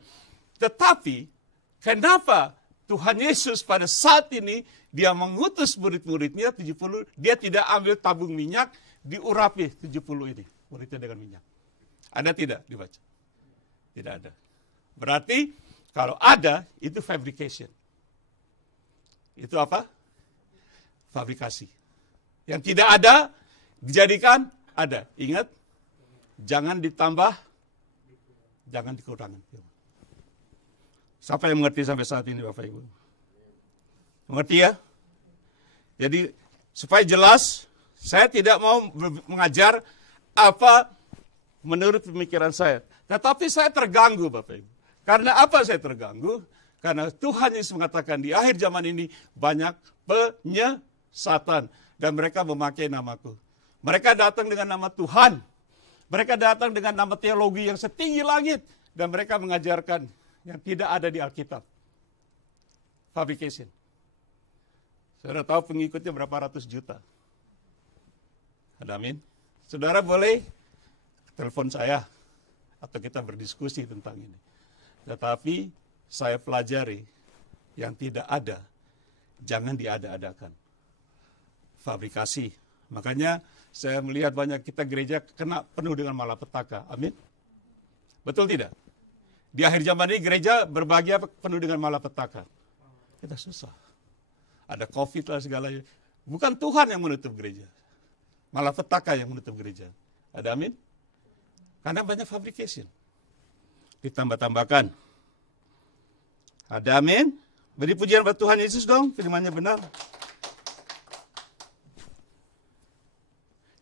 Tetapi, kenapa Tuhan Yesus pada saat ini, dia mengutus murid-muridnya 70, dia tidak ambil tabung minyak, diurapi 70 ini, muridnya dengan minyak. Ada tidak dibaca? Tidak ada. Berarti, kalau ada, itu fabrication. Itu apa? Fabrikasi. Yang tidak ada, dijadikan ada. Ingat, jangan ditambah, jangan dikurangkan. Siapa yang mengerti sampai saat ini, Bapak Ibu? Mengerti ya? Jadi, supaya jelas, saya tidak mau mengajar apa menurut pemikiran saya. Tetapi saya terganggu, Bapak Ibu. Karena apa saya terganggu? Karena Tuhan Yesus mengatakan di akhir zaman ini banyak penyesatan. Dan mereka memakai namaku. Mereka datang dengan nama Tuhan. Mereka datang dengan nama teologi yang setinggi langit. Dan mereka mengajarkan yang tidak ada di Alkitab. Fabrication. Saudara tahu pengikutnya berapa ratus juta? Ada amin? Saudara boleh telepon saya. Atau kita berdiskusi tentang ini. Tetapi saya pelajari yang tidak ada, jangan diada-adakan. Fabrikasi. Makanya saya melihat banyak kita gereja kena penuh dengan malapetaka. Amin. Betul tidak? Di akhir zaman ini gereja berbagi apa? Penuh dengan malapetaka. Kita susah. Ada COVID lah segalanya. Bukan Tuhan yang menutup gereja. Malapetaka yang menutup gereja. Ada amin? Karena banyak fabrication. Ditambah-tambahkan. Ada amin? Beri pujian buat Tuhan Yesus dong, firman-Nya benar.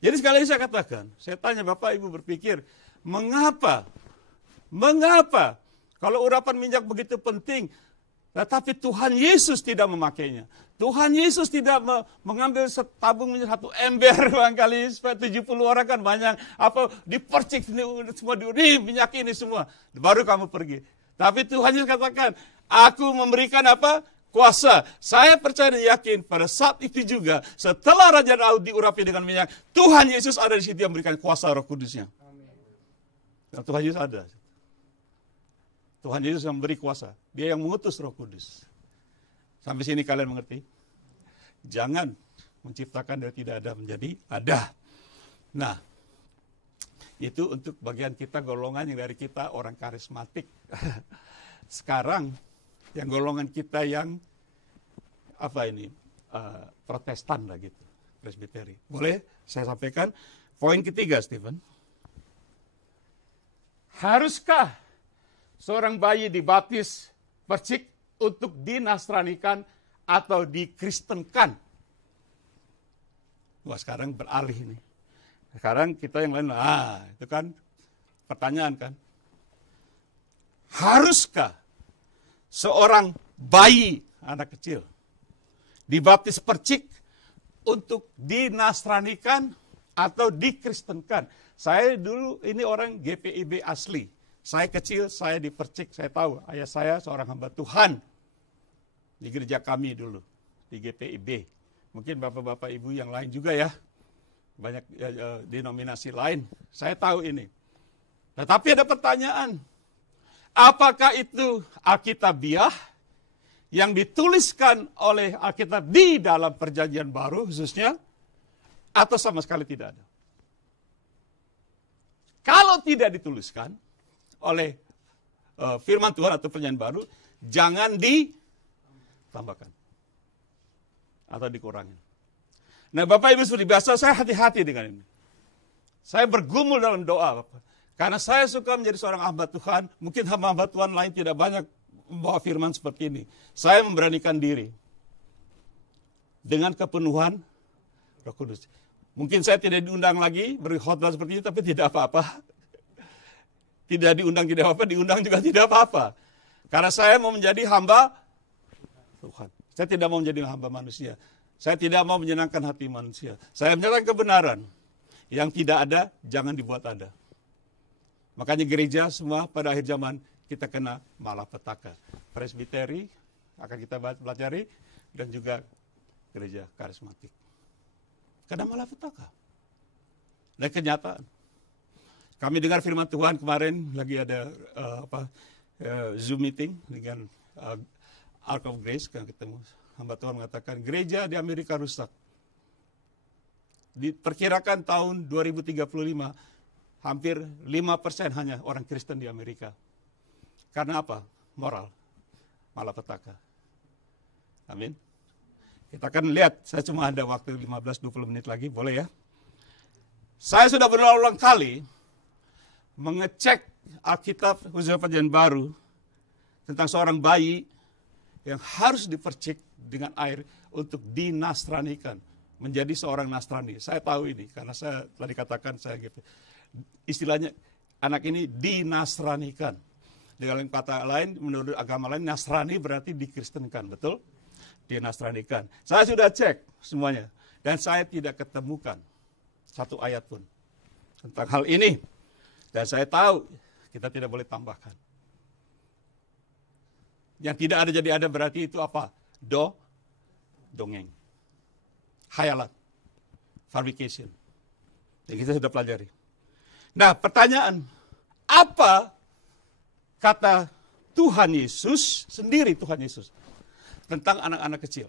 Jadi sekali lagi saya katakan, saya tanya Bapak Ibu berpikir, mengapa kalau urapan minyak begitu penting, tetapi Tuhan Yesus tidak memakainya. Tuhan Yesus tidak mengambil tabung minyak satu ember barangkali supaya 70 orang kan banyak. Apa dipercik semua di minyak ini semua. Baru kamu pergi. Tapi Tuhan Yesus katakan, aku memberikan apa? Kuasa. Saya percaya dan yakin pada saat itu juga setelah Raja Daud diurapi dengan minyak, Tuhan Yesus ada di situ yang memberikan kuasa Roh Kudusnya. Dan Tuhan Yesus ada. Tuhan Yesus yang memberi kuasa. Dia yang mengutus Roh Kudus. Sampai sini kalian mengerti? Jangan menciptakan dari tidak ada menjadi ada. Nah, itu untuk bagian kita golongan yang dari kita orang karismatik. Sekarang yang golongan kita yang Protestan lah gitu, Presbiteri. Boleh saya sampaikan poin ketiga, Stephen? Haruskah seorang bayi dibaptis percik untuk dinasranikan atau dikristenkan? Wah, sekarang beralih ini. Sekarang kita yang lain, itu kan pertanyaan kan. Haruskah seorang bayi, anak kecil, dibaptis percik untuk dinasranikan atau dikristenkan? Saya dulu ini orang GPIB asli. Saya kecil, saya dipercik, saya tahu. Ayah saya seorang hamba Tuhan. Di gereja kami dulu, di GPIB. Mungkin bapak-bapak ibu yang lain juga ya. Banyak denominasi lain. Saya tahu ini. Tetapi ada pertanyaan. Apakah itu Alkitabiah yang dituliskan oleh Alkitab di dalam Perjanjian Baru khususnya? Atau sama sekali tidak ada? Kalau tidak dituliskan oleh firman Tuhan atau Perjanjian Baru, jangan ditambahkan atau dikurangi. Nah, Bapak Ibu seperti biasa, saya hati-hati dengan ini. Saya bergumul dalam doa, Bapak. Karena saya suka menjadi seorang hamba Tuhan. Mungkin hamba-hamba Tuhan lain tidak banyak membawa firman seperti ini. Saya memberanikan diri dengan kepenuhan Roh Kudus. Mungkin saya tidak diundang lagi berkhotbah seperti ini, tapi tidak apa-apa. Tidak diundang tidak apa-apa, diundang juga tidak apa-apa. Karena saya mau menjadi hamba Tuhan. Saya tidak mau menjadi hamba manusia. Saya tidak mau menyenangkan hati manusia. Saya menyatakan kebenaran. Yang tidak ada, jangan dibuat ada. Makanya gereja semua pada akhir zaman kita kena malapetaka. Presbiteri akan kita pelajari, dan juga gereja karismatik. Karena malapetaka. Dan kenyataan. Kami dengar firman Tuhan kemarin, lagi ada Zoom meeting dengan Ark of Grace, kan ketemu hamba Tuhan mengatakan gereja di Amerika rusak. Diperkirakan tahun 2035 hampir 5% hanya orang Kristen di Amerika. Karena apa? Moral, malapetaka. Amin. Kita akan lihat, saya cuma ada waktu 15-20 menit lagi, boleh ya? Saya sudah berulang-ulang kali mengecek Alkitab khususnya Perjanjian Baru tentang seorang bayi yang harus dipercik dengan air untuk dinasranikan, menjadi seorang Nasrani. Saya tahu ini karena saya telah dikatakan saya gitu. Istilahnya anak ini dinasranikan. Dengan kata lain, menurut agama lain, Nasrani berarti dikristenkan, betul? Dinasranikan. Saya sudah cek semuanya dan saya tidak ketemukan satu ayat pun tentang hal ini. Dan saya tahu kita tidak boleh tambahkan. Yang tidak ada jadi ada berarti itu apa? Dongeng. Khayalan. Fabrication. Yang kita sudah pelajari. Nah, pertanyaan, apa kata Tuhan Yesus, sendiri Tuhan Yesus, tentang anak-anak kecil?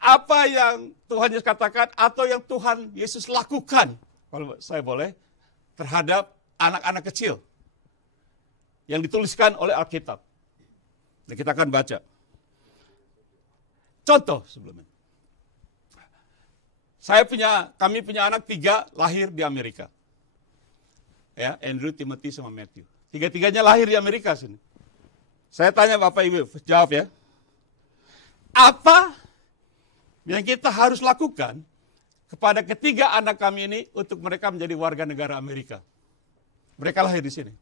Apa yang Tuhan Yesus katakan atau yang Tuhan Yesus lakukan, kalau saya boleh, terhadap anak-anak kecil yang dituliskan oleh Alkitab. Dan kita akan baca. Contoh sebelumnya. Kami punya anak 3 lahir di Amerika. Ya, Andrew, Timothy, sama Matthew. 3-tiganya lahir di Amerika sini. Saya tanya Bapak Ibu, jawab ya. Apa yang kita harus lakukan kepada ketiga anak kami ini untuk mereka menjadi warga negara Amerika? Mereka lahir di sini.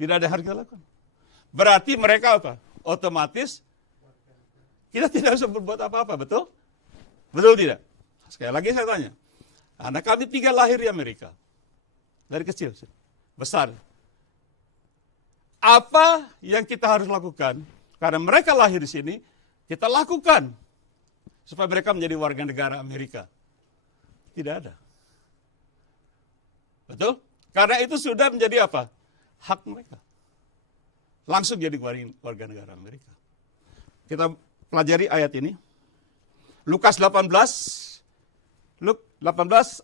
Tidak ada yang harus kita lakukan. Berarti mereka apa? Otomatis kita tidak bisa berbuat apa-apa, betul? Betul tidak? Sekali lagi saya tanya. Anak kami 3 lahir di Amerika. Dari kecil, besar. Apa yang kita harus lakukan? Karena mereka lahir di sini, kita lakukan supaya mereka menjadi warga negara Amerika. Tidak ada. Betul? Karena itu sudah menjadi apa? Hak mereka. Langsung jadi warga negara Amerika. Kita pelajari ayat ini. Lukas 18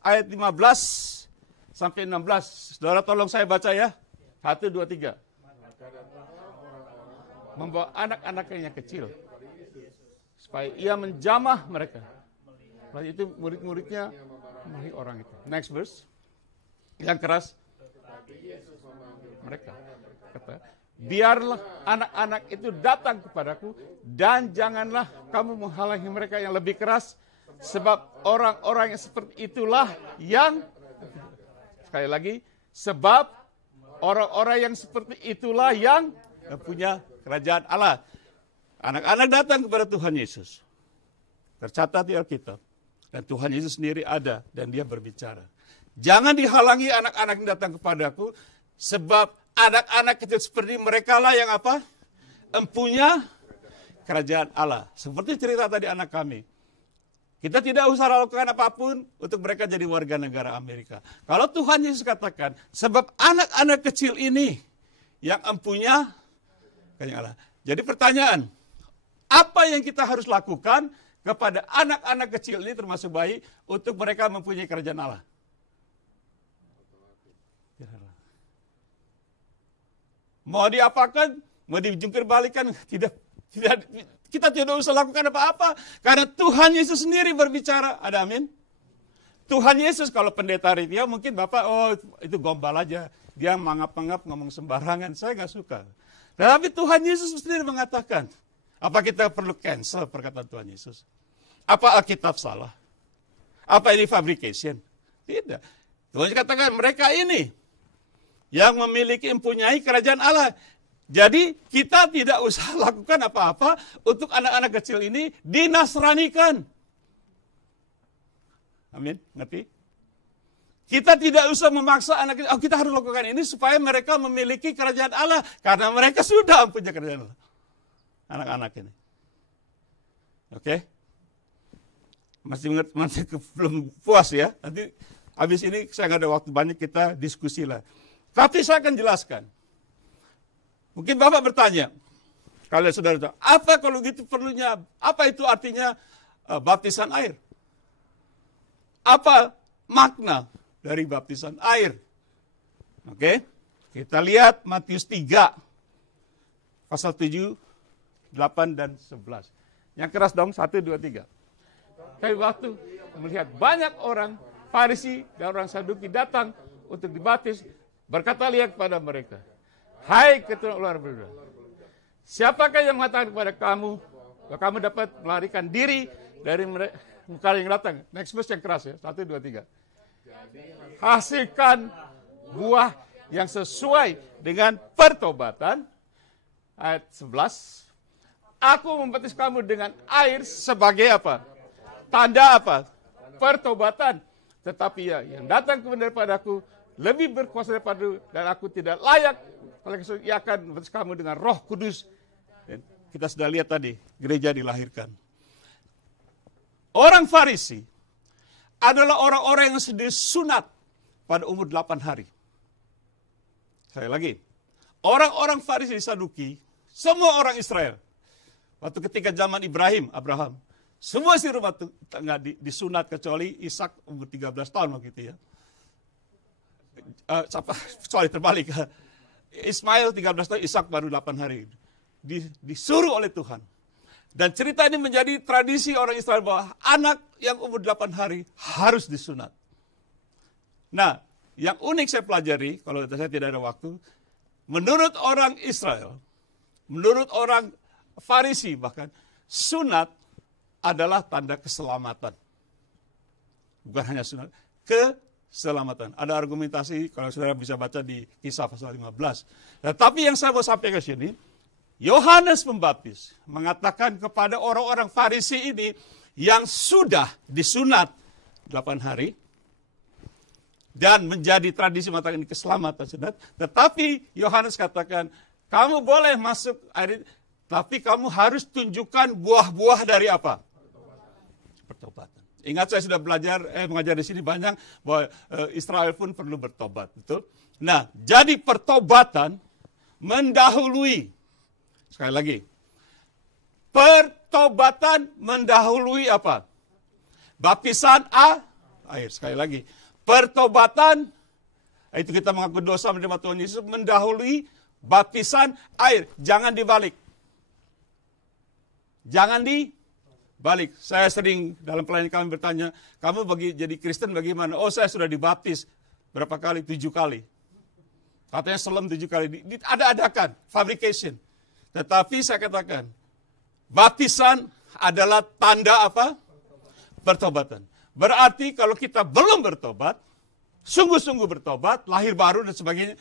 ayat 15 sampai 16. Saudara tolong saya baca ya. 1, 2, 3. Membawa anak-anaknya yang kecil supaya ia menjamah mereka. Lalu itu murid-muridnya mari orang itu. Next verse. Yang keras. Mereka kata, biarlah anak-anak itu datang kepadaku dan janganlah kamu menghalangi mereka yang lebih keras, sebab orang-orang yang seperti itulah yang, sekali lagi, sebab orang-orang yang seperti itulah yang punya kerajaan Allah. Anak-anak datang kepada Tuhan Yesus. Tercatat di Alkitab. Dan Tuhan Yesus sendiri ada dan dia berbicara. Jangan dihalangi anak-anak yang datang kepadaku, sebab anak-anak kecil seperti mereka lah yang apa? Empunya kerajaan Allah. Seperti cerita tadi anak kami. Kita tidak usah lakukan apapun untuk mereka jadi warga negara Amerika. Kalau Tuhan Yesus katakan, sebab anak-anak kecil ini yang empunya kerajaan Allah. Jadi pertanyaan, apa yang kita harus lakukan kepada anak-anak kecil ini termasuk bayi untuk mereka mempunyai kerajaan Allah? Mau diapakan? Mau dijungkir balikan? Tidak, kita tidak usah lakukan apa-apa. Karena Tuhan Yesus sendiri berbicara. Ada amin? Tuhan Yesus, kalau pendeta Ritya mungkin Bapak, oh itu gombal aja. Dia mangap-mangap ngomong sembarangan. Saya nggak suka. Tetapi Tuhan Yesus sendiri mengatakan, apa kita perlu cancel perkataan Tuhan Yesus? Apa Alkitab salah? Apa ini fabrication? Tidak. Tuhan katakan mereka ini yang memiliki mempunyai kerajaan Allah. Jadi kita tidak usah lakukan apa-apa untuk anak-anak kecil ini dinasranikan. Amin, ngerti? Kita tidak usah memaksa anak kita, kita harus lakukan ini supaya mereka memiliki kerajaan Allah. Karena mereka sudah punya kerajaan Allah. Anak-anak ini. Oke? Masih belum puas ya. Nanti habis ini saya nggak ada waktu banyak, kita diskusi lah. Tapi saya akan jelaskan. Mungkin Bapak bertanya, kalian saudara, apa kalau gitu perlunya, apa itu artinya baptisan air? Apa makna dari baptisan air? Oke, kita lihat Matius 3, pasal 7, 8, dan 11. Yang keras dong, 1, 2, 3. Kayak waktu melihat banyak orang Farisi dan orang Saduki datang untuk dibaptis, berkata lihat kepada mereka, hai keturunan ular berbeda, siapakah yang mengatakan kepada kamu bahwa kamu dapat melarikan diri dari muka yang datang? Next verse yang keras ya, 1, 2, 3. Hasilkan buah yang sesuai dengan pertobatan. Ayat 11. Aku membaptis kamu dengan air sebagai apa? Tanda apa? Pertobatan. Tetapi ya, yang datang kepadaku lebih berkuasa daripada, dan aku tidak layak, oleh karena ia akan membaptis kamu dengan Roh Kudus. Dan kita sudah lihat tadi, gereja dilahirkan. Orang Farisi adalah orang-orang yang sedih sunat pada umur 8 hari. Sekali lagi, orang-orang Farisi Saduki, semua orang Israel, waktu ketika zaman Abraham, semua si rumah tangga disunat kecuali Ishak umur 13 tahun begitu ya. Sorry terbalik. Ismail 13 tahun, Ishak baru 8 hari. Disuruh oleh Tuhan. Dan cerita ini menjadi tradisi orang Israel bahwa anak yang umur 8 hari harus disunat. Nah, yang unik saya pelajari, kalau saya tidak ada waktu, menurut orang Israel, menurut orang Farisi bahkan, sunat adalah tanda keselamatan. Bukan hanya sunat, keselamatan. Ada argumentasi, kalau saudara bisa baca di Kisah pasal 15. Tetapi yang saya mau sampaikan ke sini, Yohanes Pembaptis mengatakan kepada orang-orang Farisi ini yang sudah disunat 8 hari, dan menjadi tradisi mengatakan ini keselamatan sunat, tetapi Yohanes katakan, kamu boleh masuk air, tapi kamu harus tunjukkan buah-buah dari apa? Pertobatan. Ingat saya sudah mengajar di sini banyak bahwa Israel pun perlu bertobat, betul? Nah, jadi pertobatan mendahului, sekali lagi, pertobatan mendahului apa? Baptisan air. Sekali lagi, pertobatan, itu kita mengaku dosa menerima Tuhan Yesus, mendahului baptisan air. Jangan dibalik. Jangan dibalik. Saya sering dalam pelayanan kami bertanya, kamu jadi Kristen bagaimana? Oh, saya sudah dibaptis. Berapa kali? 7 kali. Katanya selam 7 kali. Ada-adakan, fabrication. Tetapi saya katakan, baptisan adalah tanda apa? Pertobatan. Berarti kalau kita belum bertobat, sungguh-sungguh bertobat, lahir baru dan sebagainya,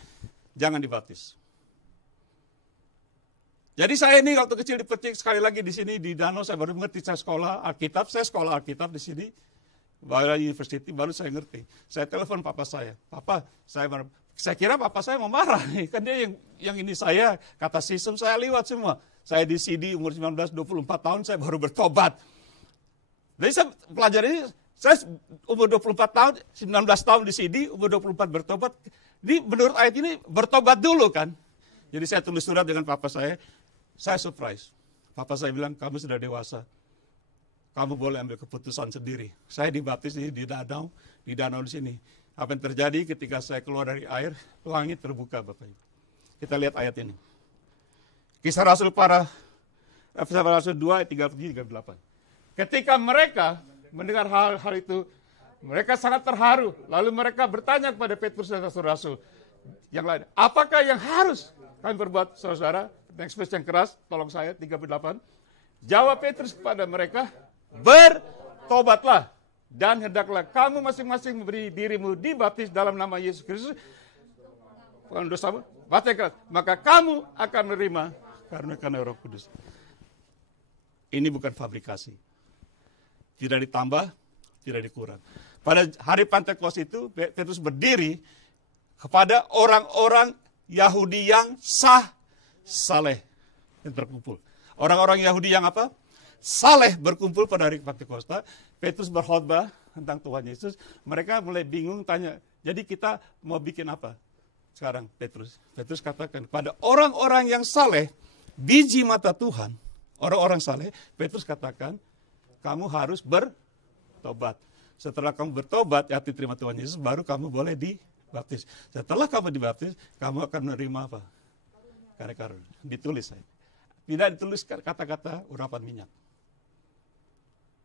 jangan dibaptis. Jadi saya ini waktu kecil dipetik sekali lagi di sini di danau, saya baru mengerti, saya sekolah Alkitab di sini. Baru university, baru saya ngerti. Saya telepon papa saya. Papa, saya kira papa saya mau marah nih. Kan dia yang ini saya, kata sistem saya lewat semua. Saya di CD umur 19, 24 tahun, saya baru bertobat. Jadi saya pelajari, saya umur 24 tahun, 19 tahun di CD, umur 24 bertobat. Jadi menurut ayat ini bertobat dulu kan. Jadi saya tulis surat dengan papa saya surprise. Papa saya bilang, kamu sudah dewasa. Kamu boleh ambil keputusan sendiri. Saya dibaptis di danau di sini. Apa yang terjadi ketika saya keluar dari air, langit terbuka Bapak Ibu. Kita lihat ayat ini. Kisah Rasul 2 ayat 37-38. Ketika mereka mendengar hal itu, mereka sangat terharu. Lalu mereka bertanya kepada Petrus dan Rasul-Rasul yang lain, apakah yang harus kami perbuat, saudara? Express yang keras, tolong saya, 38. Jawab Petrus kepada mereka, bertobatlah dan hendaklah kamu masing-masing memberi dirimu dibaptis dalam nama Yesus Kristus. Kalau dosamu, maka kamu akan menerima karena Roh Kudus. Ini bukan fabrikasi. Tidak ditambah, tidak dikurang. Pada hari Pentekoste itu, Petrus berdiri kepada orang-orang Yahudi yang saleh yang terkumpul. Orang-orang Yahudi yang apa? Saleh berkumpul pada hari Pentakosta. Petrus berkhotbah tentang Tuhan Yesus. Mereka mulai bingung tanya, jadi kita mau bikin apa sekarang Petrus? Petrus katakan kepada orang-orang yang saleh, biji mata Tuhan, orang-orang saleh, Petrus katakan, kamu harus bertobat. Setelah kamu bertobat, ya terima Tuhan Yesus, baru kamu boleh dibaptis. Setelah kamu dibaptis, kamu akan menerima apa? Karunia. Ditulis saya. Tidak ditulis kata-kata urapan minyak.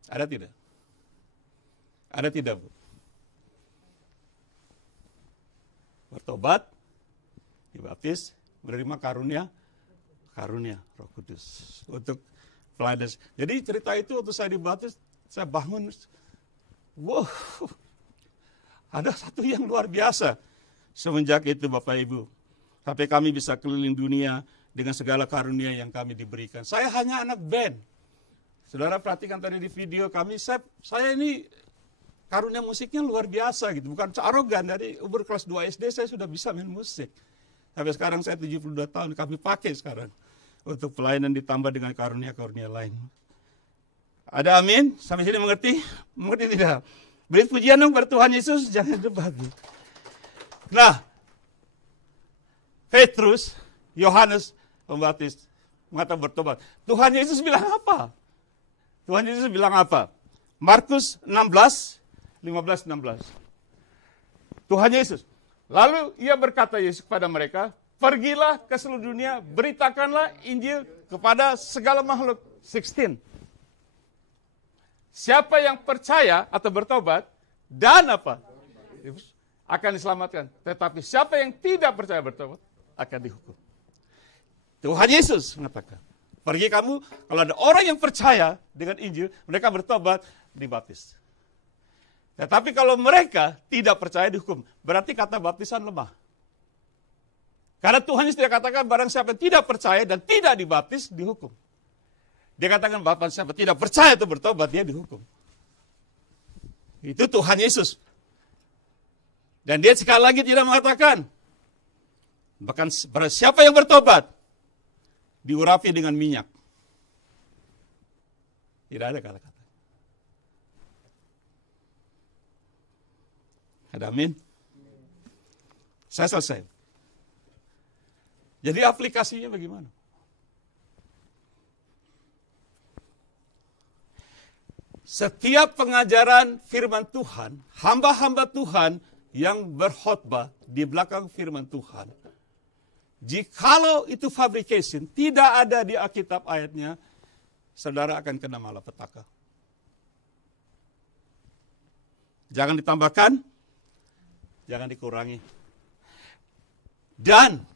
Ada tidak? Ada tidak, Bu? Bertobat, dibaptis, menerima karunia Roh Kudus untuk pelayanan. Jadi cerita itu waktu saya dibaptis, saya bangun, wow, ada satu yang luar biasa. Semenjak itu Bapak Ibu, sampai kami bisa keliling dunia dengan segala karunia yang kami diberikan. Saya hanya anak band. Saudara perhatikan tadi di video kami, saya ini karunia musiknya luar biasa gitu. Bukan arogan, dari umur kelas 2 SD saya sudah bisa main musik. Sampai sekarang saya 72 tahun, kami pakai sekarang. Untuk pelayanan ditambah dengan karunia-karunia lain. Ada amin? Sampai sini mengerti? Mengerti tidak? Beri pujian dong pada Tuhan Yesus, jangan debat. Nah, Petrus, Yohanes Pembaptis mengatakan bertobat. Tuhan Yesus bilang apa? Tuhan Yesus bilang apa? Markus 16, 15-16. Tuhan Yesus. Lalu ia berkata Yesus kepada mereka, pergilah ke seluruh dunia, beritakanlah Injil kepada segala makhluk. 16. Siapa yang percaya atau bertobat dan apa? Akan diselamatkan. Tetapi siapa yang tidak percaya bertobat akan dihukum. Tuhan Yesus mengatakan, pergi kamu, kalau ada orang yang percaya dengan Injil, mereka bertobat, dibaptis. Tetapi kalau mereka tidak percaya dihukum, berarti kata baptisan lemah. Karena Tuhan Yesus tidak katakan barang siapa yang tidak percaya dan tidak dibaptis, dihukum. Dia katakan barang siapa tidak percaya itu bertobat, dia dihukum. Itu Tuhan Yesus. Dan dia sekali lagi tidak mengatakan, bahkan barang siapa yang bertobat, diurapi dengan minyak. Tidak ada kata-kata. Ada amin? Saya selesai. Jadi aplikasinya bagaimana? Setiap pengajaran firman Tuhan, hamba-hamba Tuhan yang berkhotbah di belakang firman Tuhan, jikalau itu fabrication, tidak ada di Alkitab ayatnya, saudara akan kena malapetaka. Jangan ditambahkan, jangan dikurangi. Dan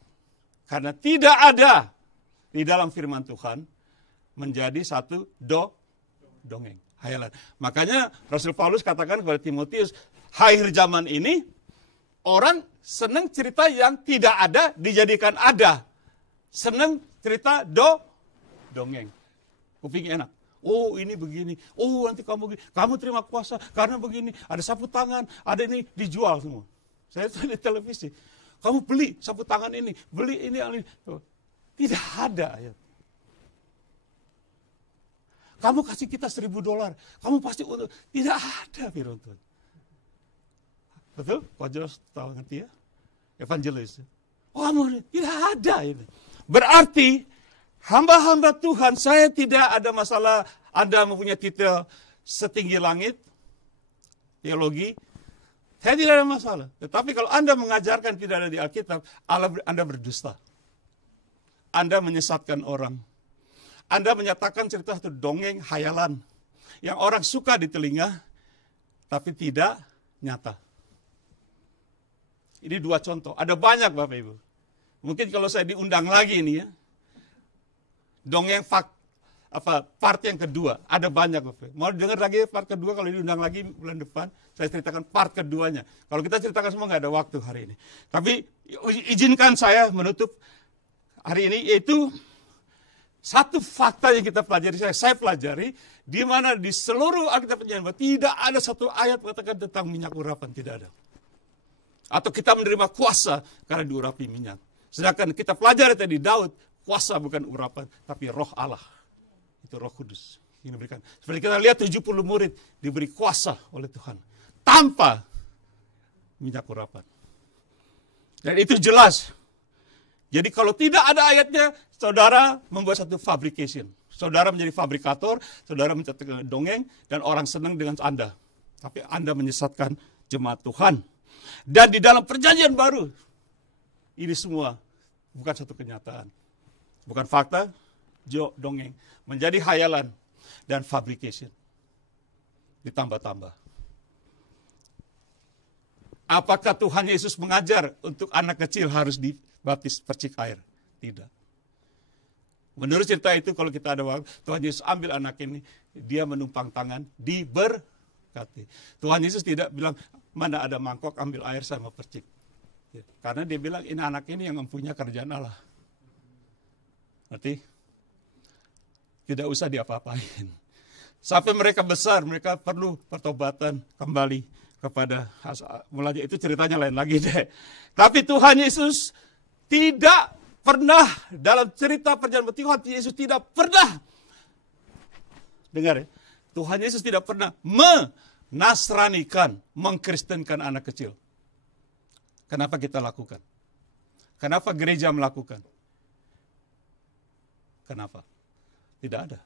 karena tidak ada di dalam firman Tuhan, menjadi satu dongeng, hayalan. Makanya Rasul Paulus katakan kepada Timotius, akhir zaman ini orang senang cerita yang tidak ada dijadikan ada. Senang cerita dongeng. Kupingnya enak. Oh ini begini, oh nanti kamu begini, kamu terima kuasa karena begini, ada sapu tangan, ada ini dijual semua. Saya tuh di televisi, kamu beli sapu tangan ini, beli ini, yang ini. Tidak ada ayat. Kamu kasih kita $1.000, kamu pasti untuk, tidak ada firman Tuhan. Betul? Kojos tahu ngerti ya? Evangelis. Oh, tidak ada ini. Berarti hamba-hamba Tuhan, saya tidak ada masalah Anda mempunyai titel setinggi langit, teologi, saya tidak ada masalah. Tetapi kalau Anda mengajarkan tidak ada di Alkitab, Anda berdusta. Anda menyesatkan orang. Anda menyatakan cerita satu dongeng, hayalan, yang orang suka di telinga, tapi tidak nyata. Ini 2 contoh. Ada banyak Bapak Ibu. Mungkin kalau saya diundang lagi ini ya, dongeng part yang kedua, ada banyak Bapak. Mau dengar lagi part kedua kalau diundang lagi bulan depan, saya ceritakan part keduanya. Kalau kita ceritakan semua nggak ada waktu hari ini. Tapi izinkan saya menutup hari ini, yaitu satu fakta yang kita pelajari, saya pelajari, di mana di seluruh Alkitab Perjanjian Baru tidak ada satu ayat mengatakan tentang minyak urapan, tidak ada. Atau kita menerima kuasa karena diurapi minyak. Sedangkan kita pelajari tadi Daud, kuasa bukan urapan, tapi roh Allah. Itu Roh Kudus yang diberikan. Seperti kita lihat 70 murid diberi kuasa oleh Tuhan tanpa minyak urapan. Dan itu jelas. Jadi kalau tidak ada ayatnya, saudara membuat satu fabrication. Saudara menjadi fabrikator, saudara mencetakkan dongeng, dan orang senang dengan Anda. Tapi Anda menyesatkan jemaat Tuhan. Dan di dalam Perjanjian Baru, ini semua bukan satu kenyataan. Bukan fakta, dongeng. Menjadi hayalan dan fabrication. Ditambah-tambah. Apakah Tuhan Yesus mengajar untuk anak kecil harus dibaptis percik air? Tidak. Menurut cerita itu, kalau kita ada waktu, Tuhan Yesus ambil anak ini, dia menumpang tangan, diberkati. Tuhan Yesus tidak bilang, mana ada mangkok, ambil air sama percik. Karena dia bilang, ini anak ini yang mempunyai kerjaan Allah. Berarti, tidak usah diapa-apain. Sampai mereka besar, mereka perlu pertobatan kembali kepada mulanya. Itu ceritanya lain lagi deh. Tapi Tuhan Yesus tidak pernah dalam cerita Perjanjian Baru, Tuhan Yesus tidak pernah, dengar ya, Tuhan Yesus tidak pernah menasranikan, mengkristenkan anak kecil. Kenapa kita lakukan? Kenapa gereja melakukan? Kenapa? Tidak ada.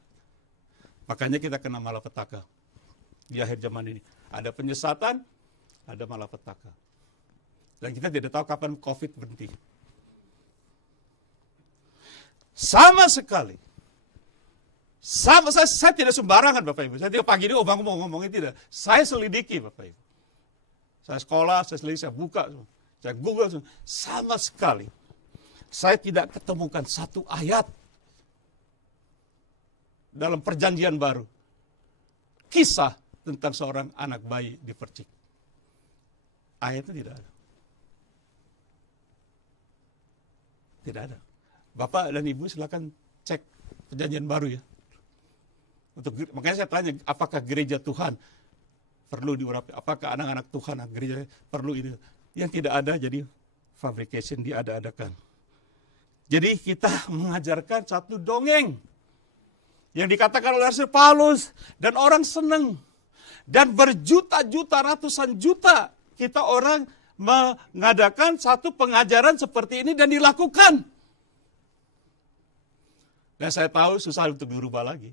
Makanya kita kena malapetaka di akhir zaman ini. Ada penyesatan, ada malapetaka. Dan kita tidak tahu kapan COVID berhenti. Sama sekali. Saya tidak sembarangan Bapak Ibu. Saya tidak pagi ini mau ngomongin, tidak. Saya selidiki Bapak Ibu. Saya sekolah, saya selidiki, saya buka, saya Google. Sama sekali. Saya tidak ketemukan satu ayat dalam Perjanjian Baru. Kisah tentang seorang anak bayi dipercik. Ayatnya tidak ada. Tidak ada. Bapak dan Ibu silakan cek Perjanjian Baru ya. Makanya saya tanya, apakah gereja Tuhan perlu diurapi? Apakah anak-anak Tuhan, gereja perlu ini? Yang tidak ada jadi fabrication, diada-adakan. Jadi kita mengajarkan satu dongeng yang dikatakan oleh Rasul Paulus, dan orang senang. Dan berjuta-juta, ratusan juta kita orang mengadakan satu pengajaran seperti ini dan dilakukan. Dan saya tahu susah untuk dirubah lagi.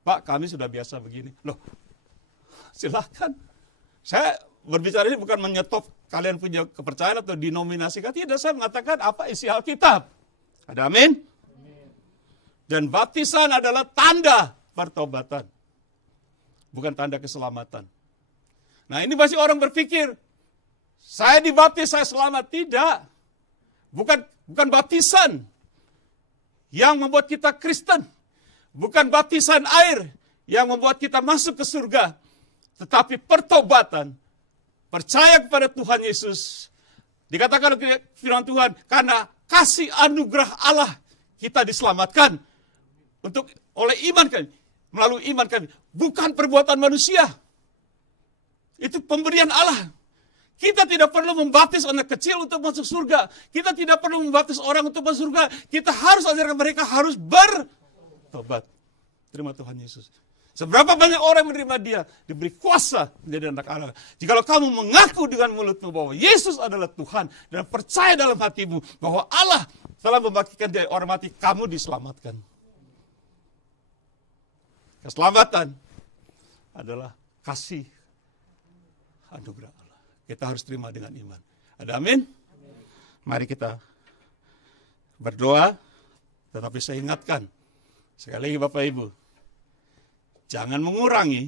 Pak, kami sudah biasa begini. Loh, silakan. Saya berbicara ini bukan menyetop kalian punya kepercayaan atau denominasikan. Tidak, saya mengatakan apa isi Alkitab. Ada amin? Dan baptisan adalah tanda pertobatan. Bukan tanda keselamatan. Nah ini pasti orang berpikir, saya dibaptis, saya selamat. Tidak. Bukan baptisan yang membuat kita Kristen. Bukan baptisan air yang membuat kita masuk ke surga. Tetapi pertobatan. Percaya kepada Tuhan Yesus. Dikatakan oleh firman Tuhan, karena kasih anugerah Allah kita diselamatkan. Oleh iman kan. melalui iman kami. Bukan perbuatan manusia. Itu pemberian Allah. Kita tidak perlu membaptis anak kecil untuk masuk surga. Kita tidak perlu membaptis orang untuk masuk surga. Kita harus ajarkan mereka harus bertobat. Terima Tuhan Yesus. Seberapa banyak orang yang menerima dia, diberi kuasa menjadi anak Allah. Jikalau kamu mengaku dengan mulutmu bahwa Yesus adalah Tuhan, dan percaya dalam hatimu bahwa Allah telah membangkitkan dari orang mati, kamu diselamatkan. Keselamatan adalah kasih anugerah Allah. Kita harus terima dengan iman. Ada amin? Mari kita berdoa, tetapi saya ingatkan, sekali lagi Bapak Ibu, jangan mengurangi,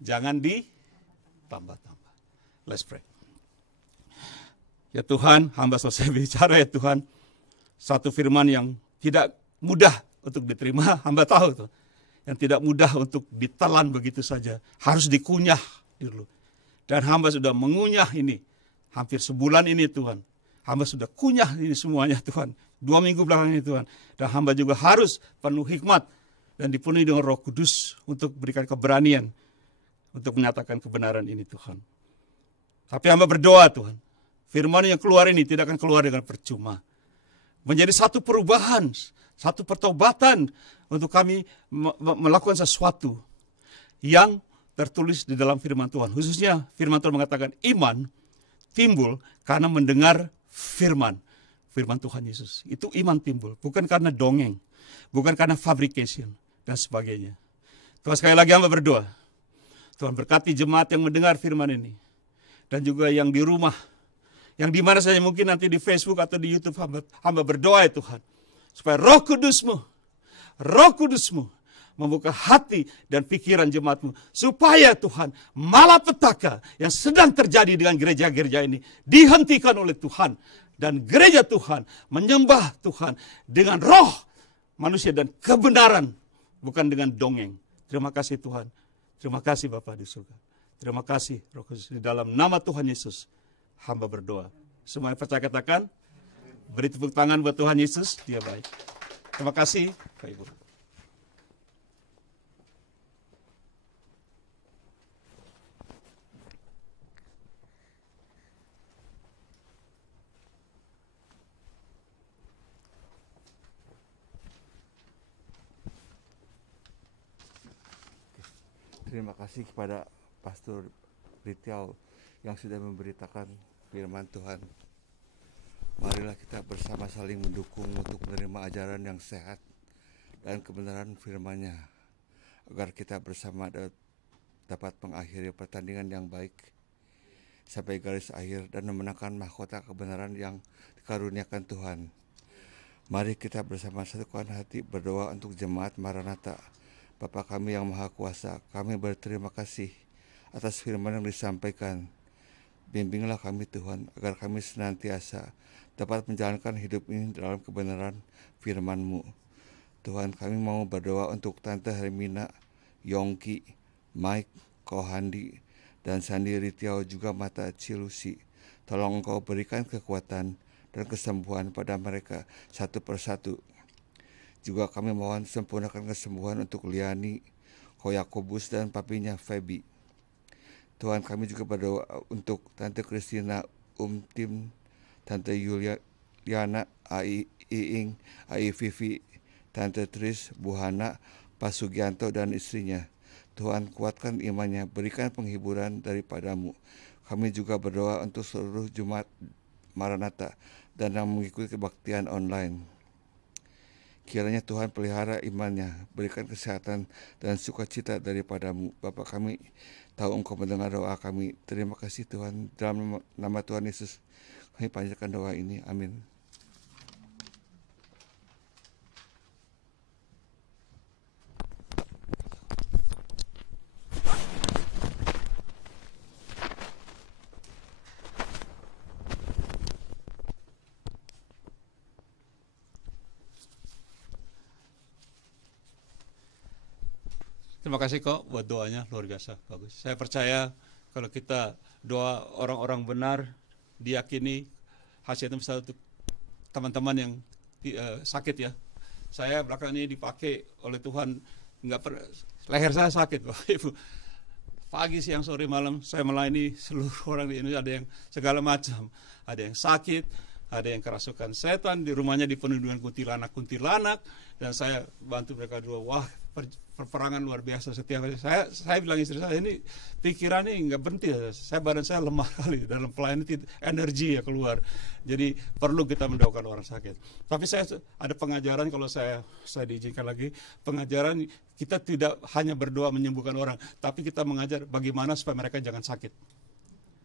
jangan ditambah-tambah. Let's pray. Ya Tuhan, hamba selesai bicara ya Tuhan. Satu firman yang tidak mudah untuk diterima, hamba tahu tuh. Yang tidak mudah untuk ditelan begitu saja. Harus dikunyah dulu. Dan hamba sudah mengunyah ini. Hampir sebulan ini Tuhan. Hamba sudah kunyah ini semuanya Tuhan. 2 minggu belakangan ini Tuhan. Dan hamba juga harus penuh hikmat. Dan dipenuhi dengan Roh Kudus untuk berikan keberanian untuk menyatakan kebenaran ini Tuhan. Tapi hamba berdoa Tuhan, firman yang keluar ini tidak akan keluar dengan percuma. Menjadi satu perubahan, satu pertobatan untuk kami melakukan sesuatu yang tertulis di dalam firman Tuhan. Khususnya firman Tuhan mengatakan iman timbul karena mendengar firman Tuhan Yesus. Itu iman timbul, bukan karena dongeng, bukan karena fabrication dan sebagainya. Tuhan, sekali lagi hamba berdoa, Tuhan berkati jemaat yang mendengar firman ini, dan juga yang di rumah, yang di mana saja mungkin nanti di Facebook atau di YouTube, hamba berdoa ya Tuhan, supaya Roh Kudusmu membuka hati dan pikiran jemaatmu, supaya Tuhan malapetaka yang sedang terjadi dengan gereja-gereja ini dihentikan oleh Tuhan, dan gereja Tuhan menyembah Tuhan dengan roh manusia dan kebenaran, bukan dengan dongeng. Terima kasih Tuhan. Terima kasih Bapa di surga. Terima kasih Roh Kudus. Di dalam nama Tuhan Yesus, hamba berdoa. Semua yang percaya katakan, beri tepuk tangan buat Tuhan Yesus, dia baik. Terima kasih Pak Ibu. Terima kasih kepada Pastor Ritiau yang sudah memberitakan firman Tuhan. Marilah kita bersama saling mendukung untuk menerima ajaran yang sehat dan kebenaran firman-Nya, agar kita bersama dapat mengakhiri pertandingan yang baik sampai garis akhir dan memenangkan mahkota kebenaran yang dikaruniakan Tuhan. Mari kita bersama satukan hati berdoa untuk jemaat Maranatha. Bapa kami yang Maha Kuasa, kami berterima kasih atas firman yang disampaikan. Bimbinglah kami Tuhan, agar kami senantiasa dapat menjalankan hidup ini dalam kebenaran firman-Mu. Tuhan, kami mau berdoa untuk Tante Hermina, Yongki, Mike, Kohandi, dan Sandi Ritiau, juga Mata Cilusi. Tolong Engkau berikan kekuatan dan kesembuhan pada mereka satu persatu. Juga kami mohon sempurnakan kesembuhan untuk Liani, Ko Yakobus, dan papinya Feby. Tuhan, kami juga berdoa untuk Tante Kristina, Tim, Tante Yuliana, Ai Iing, Ai Vivi, Tante Tris, Bu Hana, Pak Sugianto, dan istrinya. Tuhan, kuatkan imannya, berikan penghiburan daripada-Mu. Kami juga berdoa untuk seluruh jemaat Maranatha dan yang mengikuti kebaktian online. Kiranya Tuhan pelihara imannya, berikan kesehatan dan sukacita daripada-Mu. Bapa kami tahu Engkau mendengar doa kami. Terima kasih Tuhan, dalam nama Tuhan Yesus kami panjatkan doa ini. Amin. Terima kasih kok buat doanya, luar biasa, bagus. Saya percaya kalau kita doa orang-orang benar, diyakini hasilnya bisa untuk teman-teman yang sakit ya. Saya belakangan ini dipakai oleh Tuhan leher saya sakit, Bapak Ibu. Pagi, siang, sore, malam saya melayani seluruh orang di Indonesia. Ada yang segala macam, ada yang sakit, ada yang kerasukan setan, di rumahnya dipenuhi dengan kuntilanak, dan saya bantu mereka dua. Wah, perperangan luar biasa setiap hari. Saya bilang istri saya, ini pikiran ini nggak berhenti. Badan saya lemah kali dalam pelayanan, energi ya keluar. Jadi perlu kita mendoakan orang sakit. Tapi saya ada pengajaran, kalau saya diizinkan lagi, pengajaran kita tidak hanya berdoa menyembuhkan orang, tapi kita mengajar bagaimana supaya mereka jangan sakit.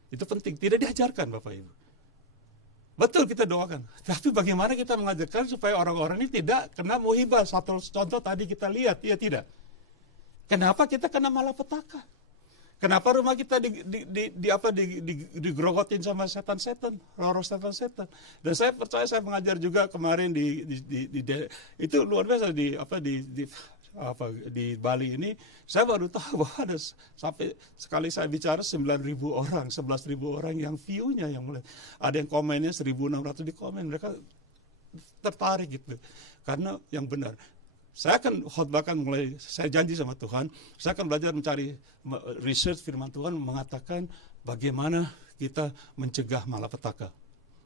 Itu penting, tidak diajarkan Bapak Ibu. Betul kita doakan, tapi bagaimana kita mengajarkan supaya orang-orang ini tidak kena muhibah. Satu contoh tadi kita lihat, ya tidak. Kenapa kita kena malapetaka? Kenapa rumah kita digerogotin sama setan-setan, roh-roh setan-setan? Dan saya percaya, saya mengajar juga kemarin itu luar biasa di Bali ini. Saya baru tahu bahwa ada sampai sekali saya bicara 9.000 orang, 11.000 orang yang view-nya, yang mulai ada yang komennya 1.600 di komen. Mereka tertarik gitu, karena yang benar. Saya akan khotbahkan mulai, saya janji sama Tuhan, saya akan belajar mencari research firman Tuhan, mengatakan bagaimana kita mencegah malapetaka.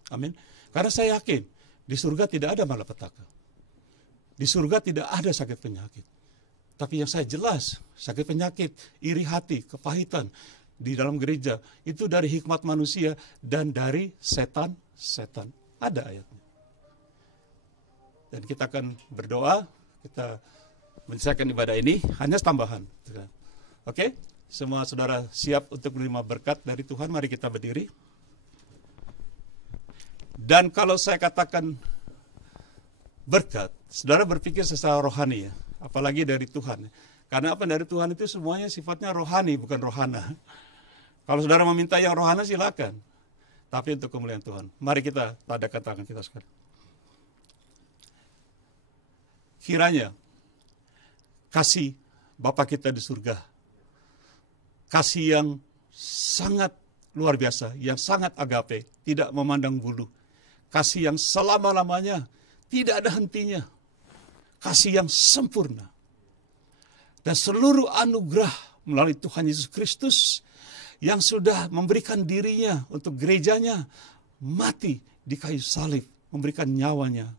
Amin. Karena saya yakin di surga tidak ada malapetaka. Di surga tidak ada sakit penyakit. Tapi yang saya jelas, sakit penyakit, iri hati, kepahitan di dalam gereja, itu dari hikmat manusia dan dari setan. Ada ayatnya. Dan kita akan berdoa, kita menyelesaikan ibadah ini, hanya tambahan. Oke? Semua saudara siap untuk menerima berkat dari Tuhan, mari kita berdiri. Dan kalau saya katakan berkat, saudara berpikir secara rohani ya, apalagi dari Tuhan. Karena apa, dari Tuhan itu semuanya sifatnya rohani, bukan rohana. Kalau saudara meminta yang rohana silakan, tapi untuk kemuliaan Tuhan. Mari kita tadakan tangan kita sekarang. Kiranya kasih Bapa kita di surga, kasih yang sangat luar biasa, yang sangat agape, tidak memandang bulu, kasih yang selama-lamanya, tidak ada hentinya, kasih yang sempurna, dan seluruh anugerah melalui Tuhan Yesus Kristus yang sudah memberikan dirinya untuk gerejanya, mati di kayu salib, memberikan nyawanya,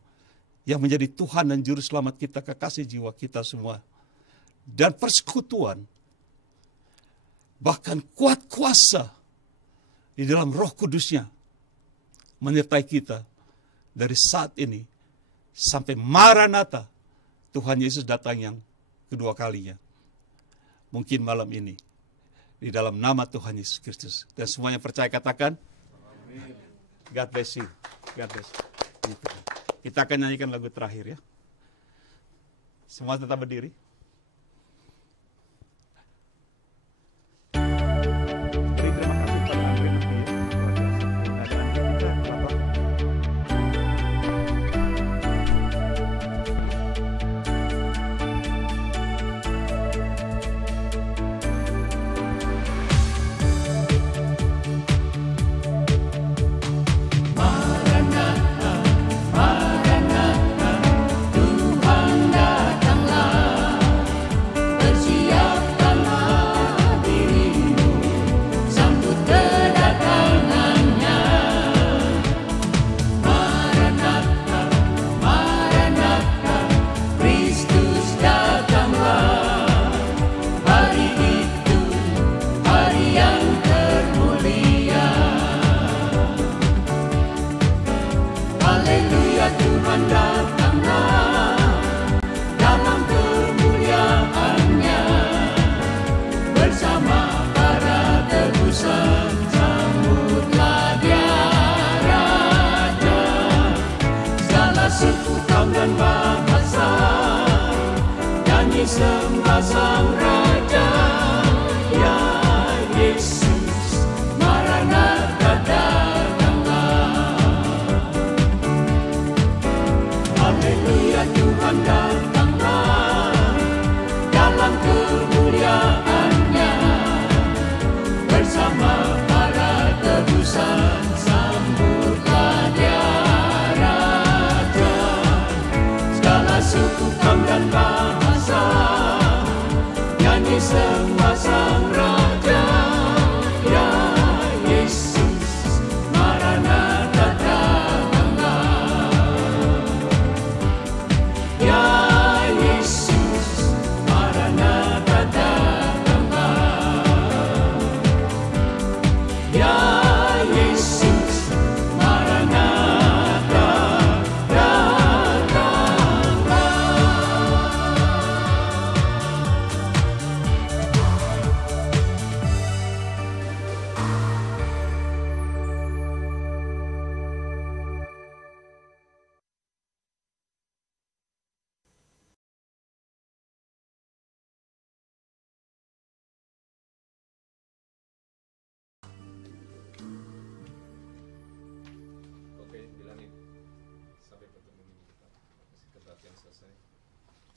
yang menjadi Tuhan dan Juru Selamat kita, kekasih jiwa kita semua. Dan persekutuan, bahkan kuat kuasa di dalam Roh Kudusnya, menyertai kita dari saat ini sampai Maranatha, Tuhan Yesus datang yang kedua kalinya. Mungkin malam ini, di dalam nama Tuhan Yesus Kristus. Dan semuanya percaya katakan, God bless you. God bless you. Kita akan nyanyikan lagu terakhir ya. Semua tetap berdiri. Terima kasih Pak Andre nanti ya. Sembah Sang Raja, ya Yesus, Maranatha datanglah. Haleluya, Tuhan datanglah dalam kemuliaan-Nya bersama para tebusan. Sambutlah Dia Raja, segala suku kaum dan bahasa nyanyi semua sang raja. Ya Yesus, Maranatha datanglah. Ya Yesus, Maranatha datanglah. Ya Yesus, Maranatha datanglah.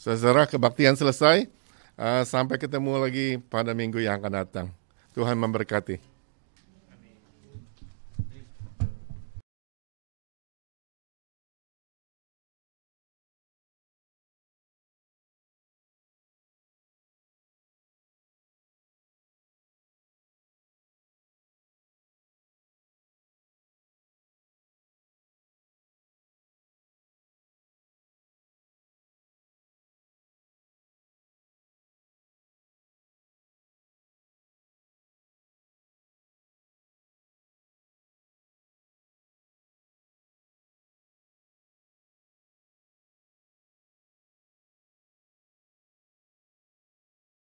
Saudara, kebaktian selesai. Sampai ketemu lagi pada minggu yang akan datang. Tuhan memberkati.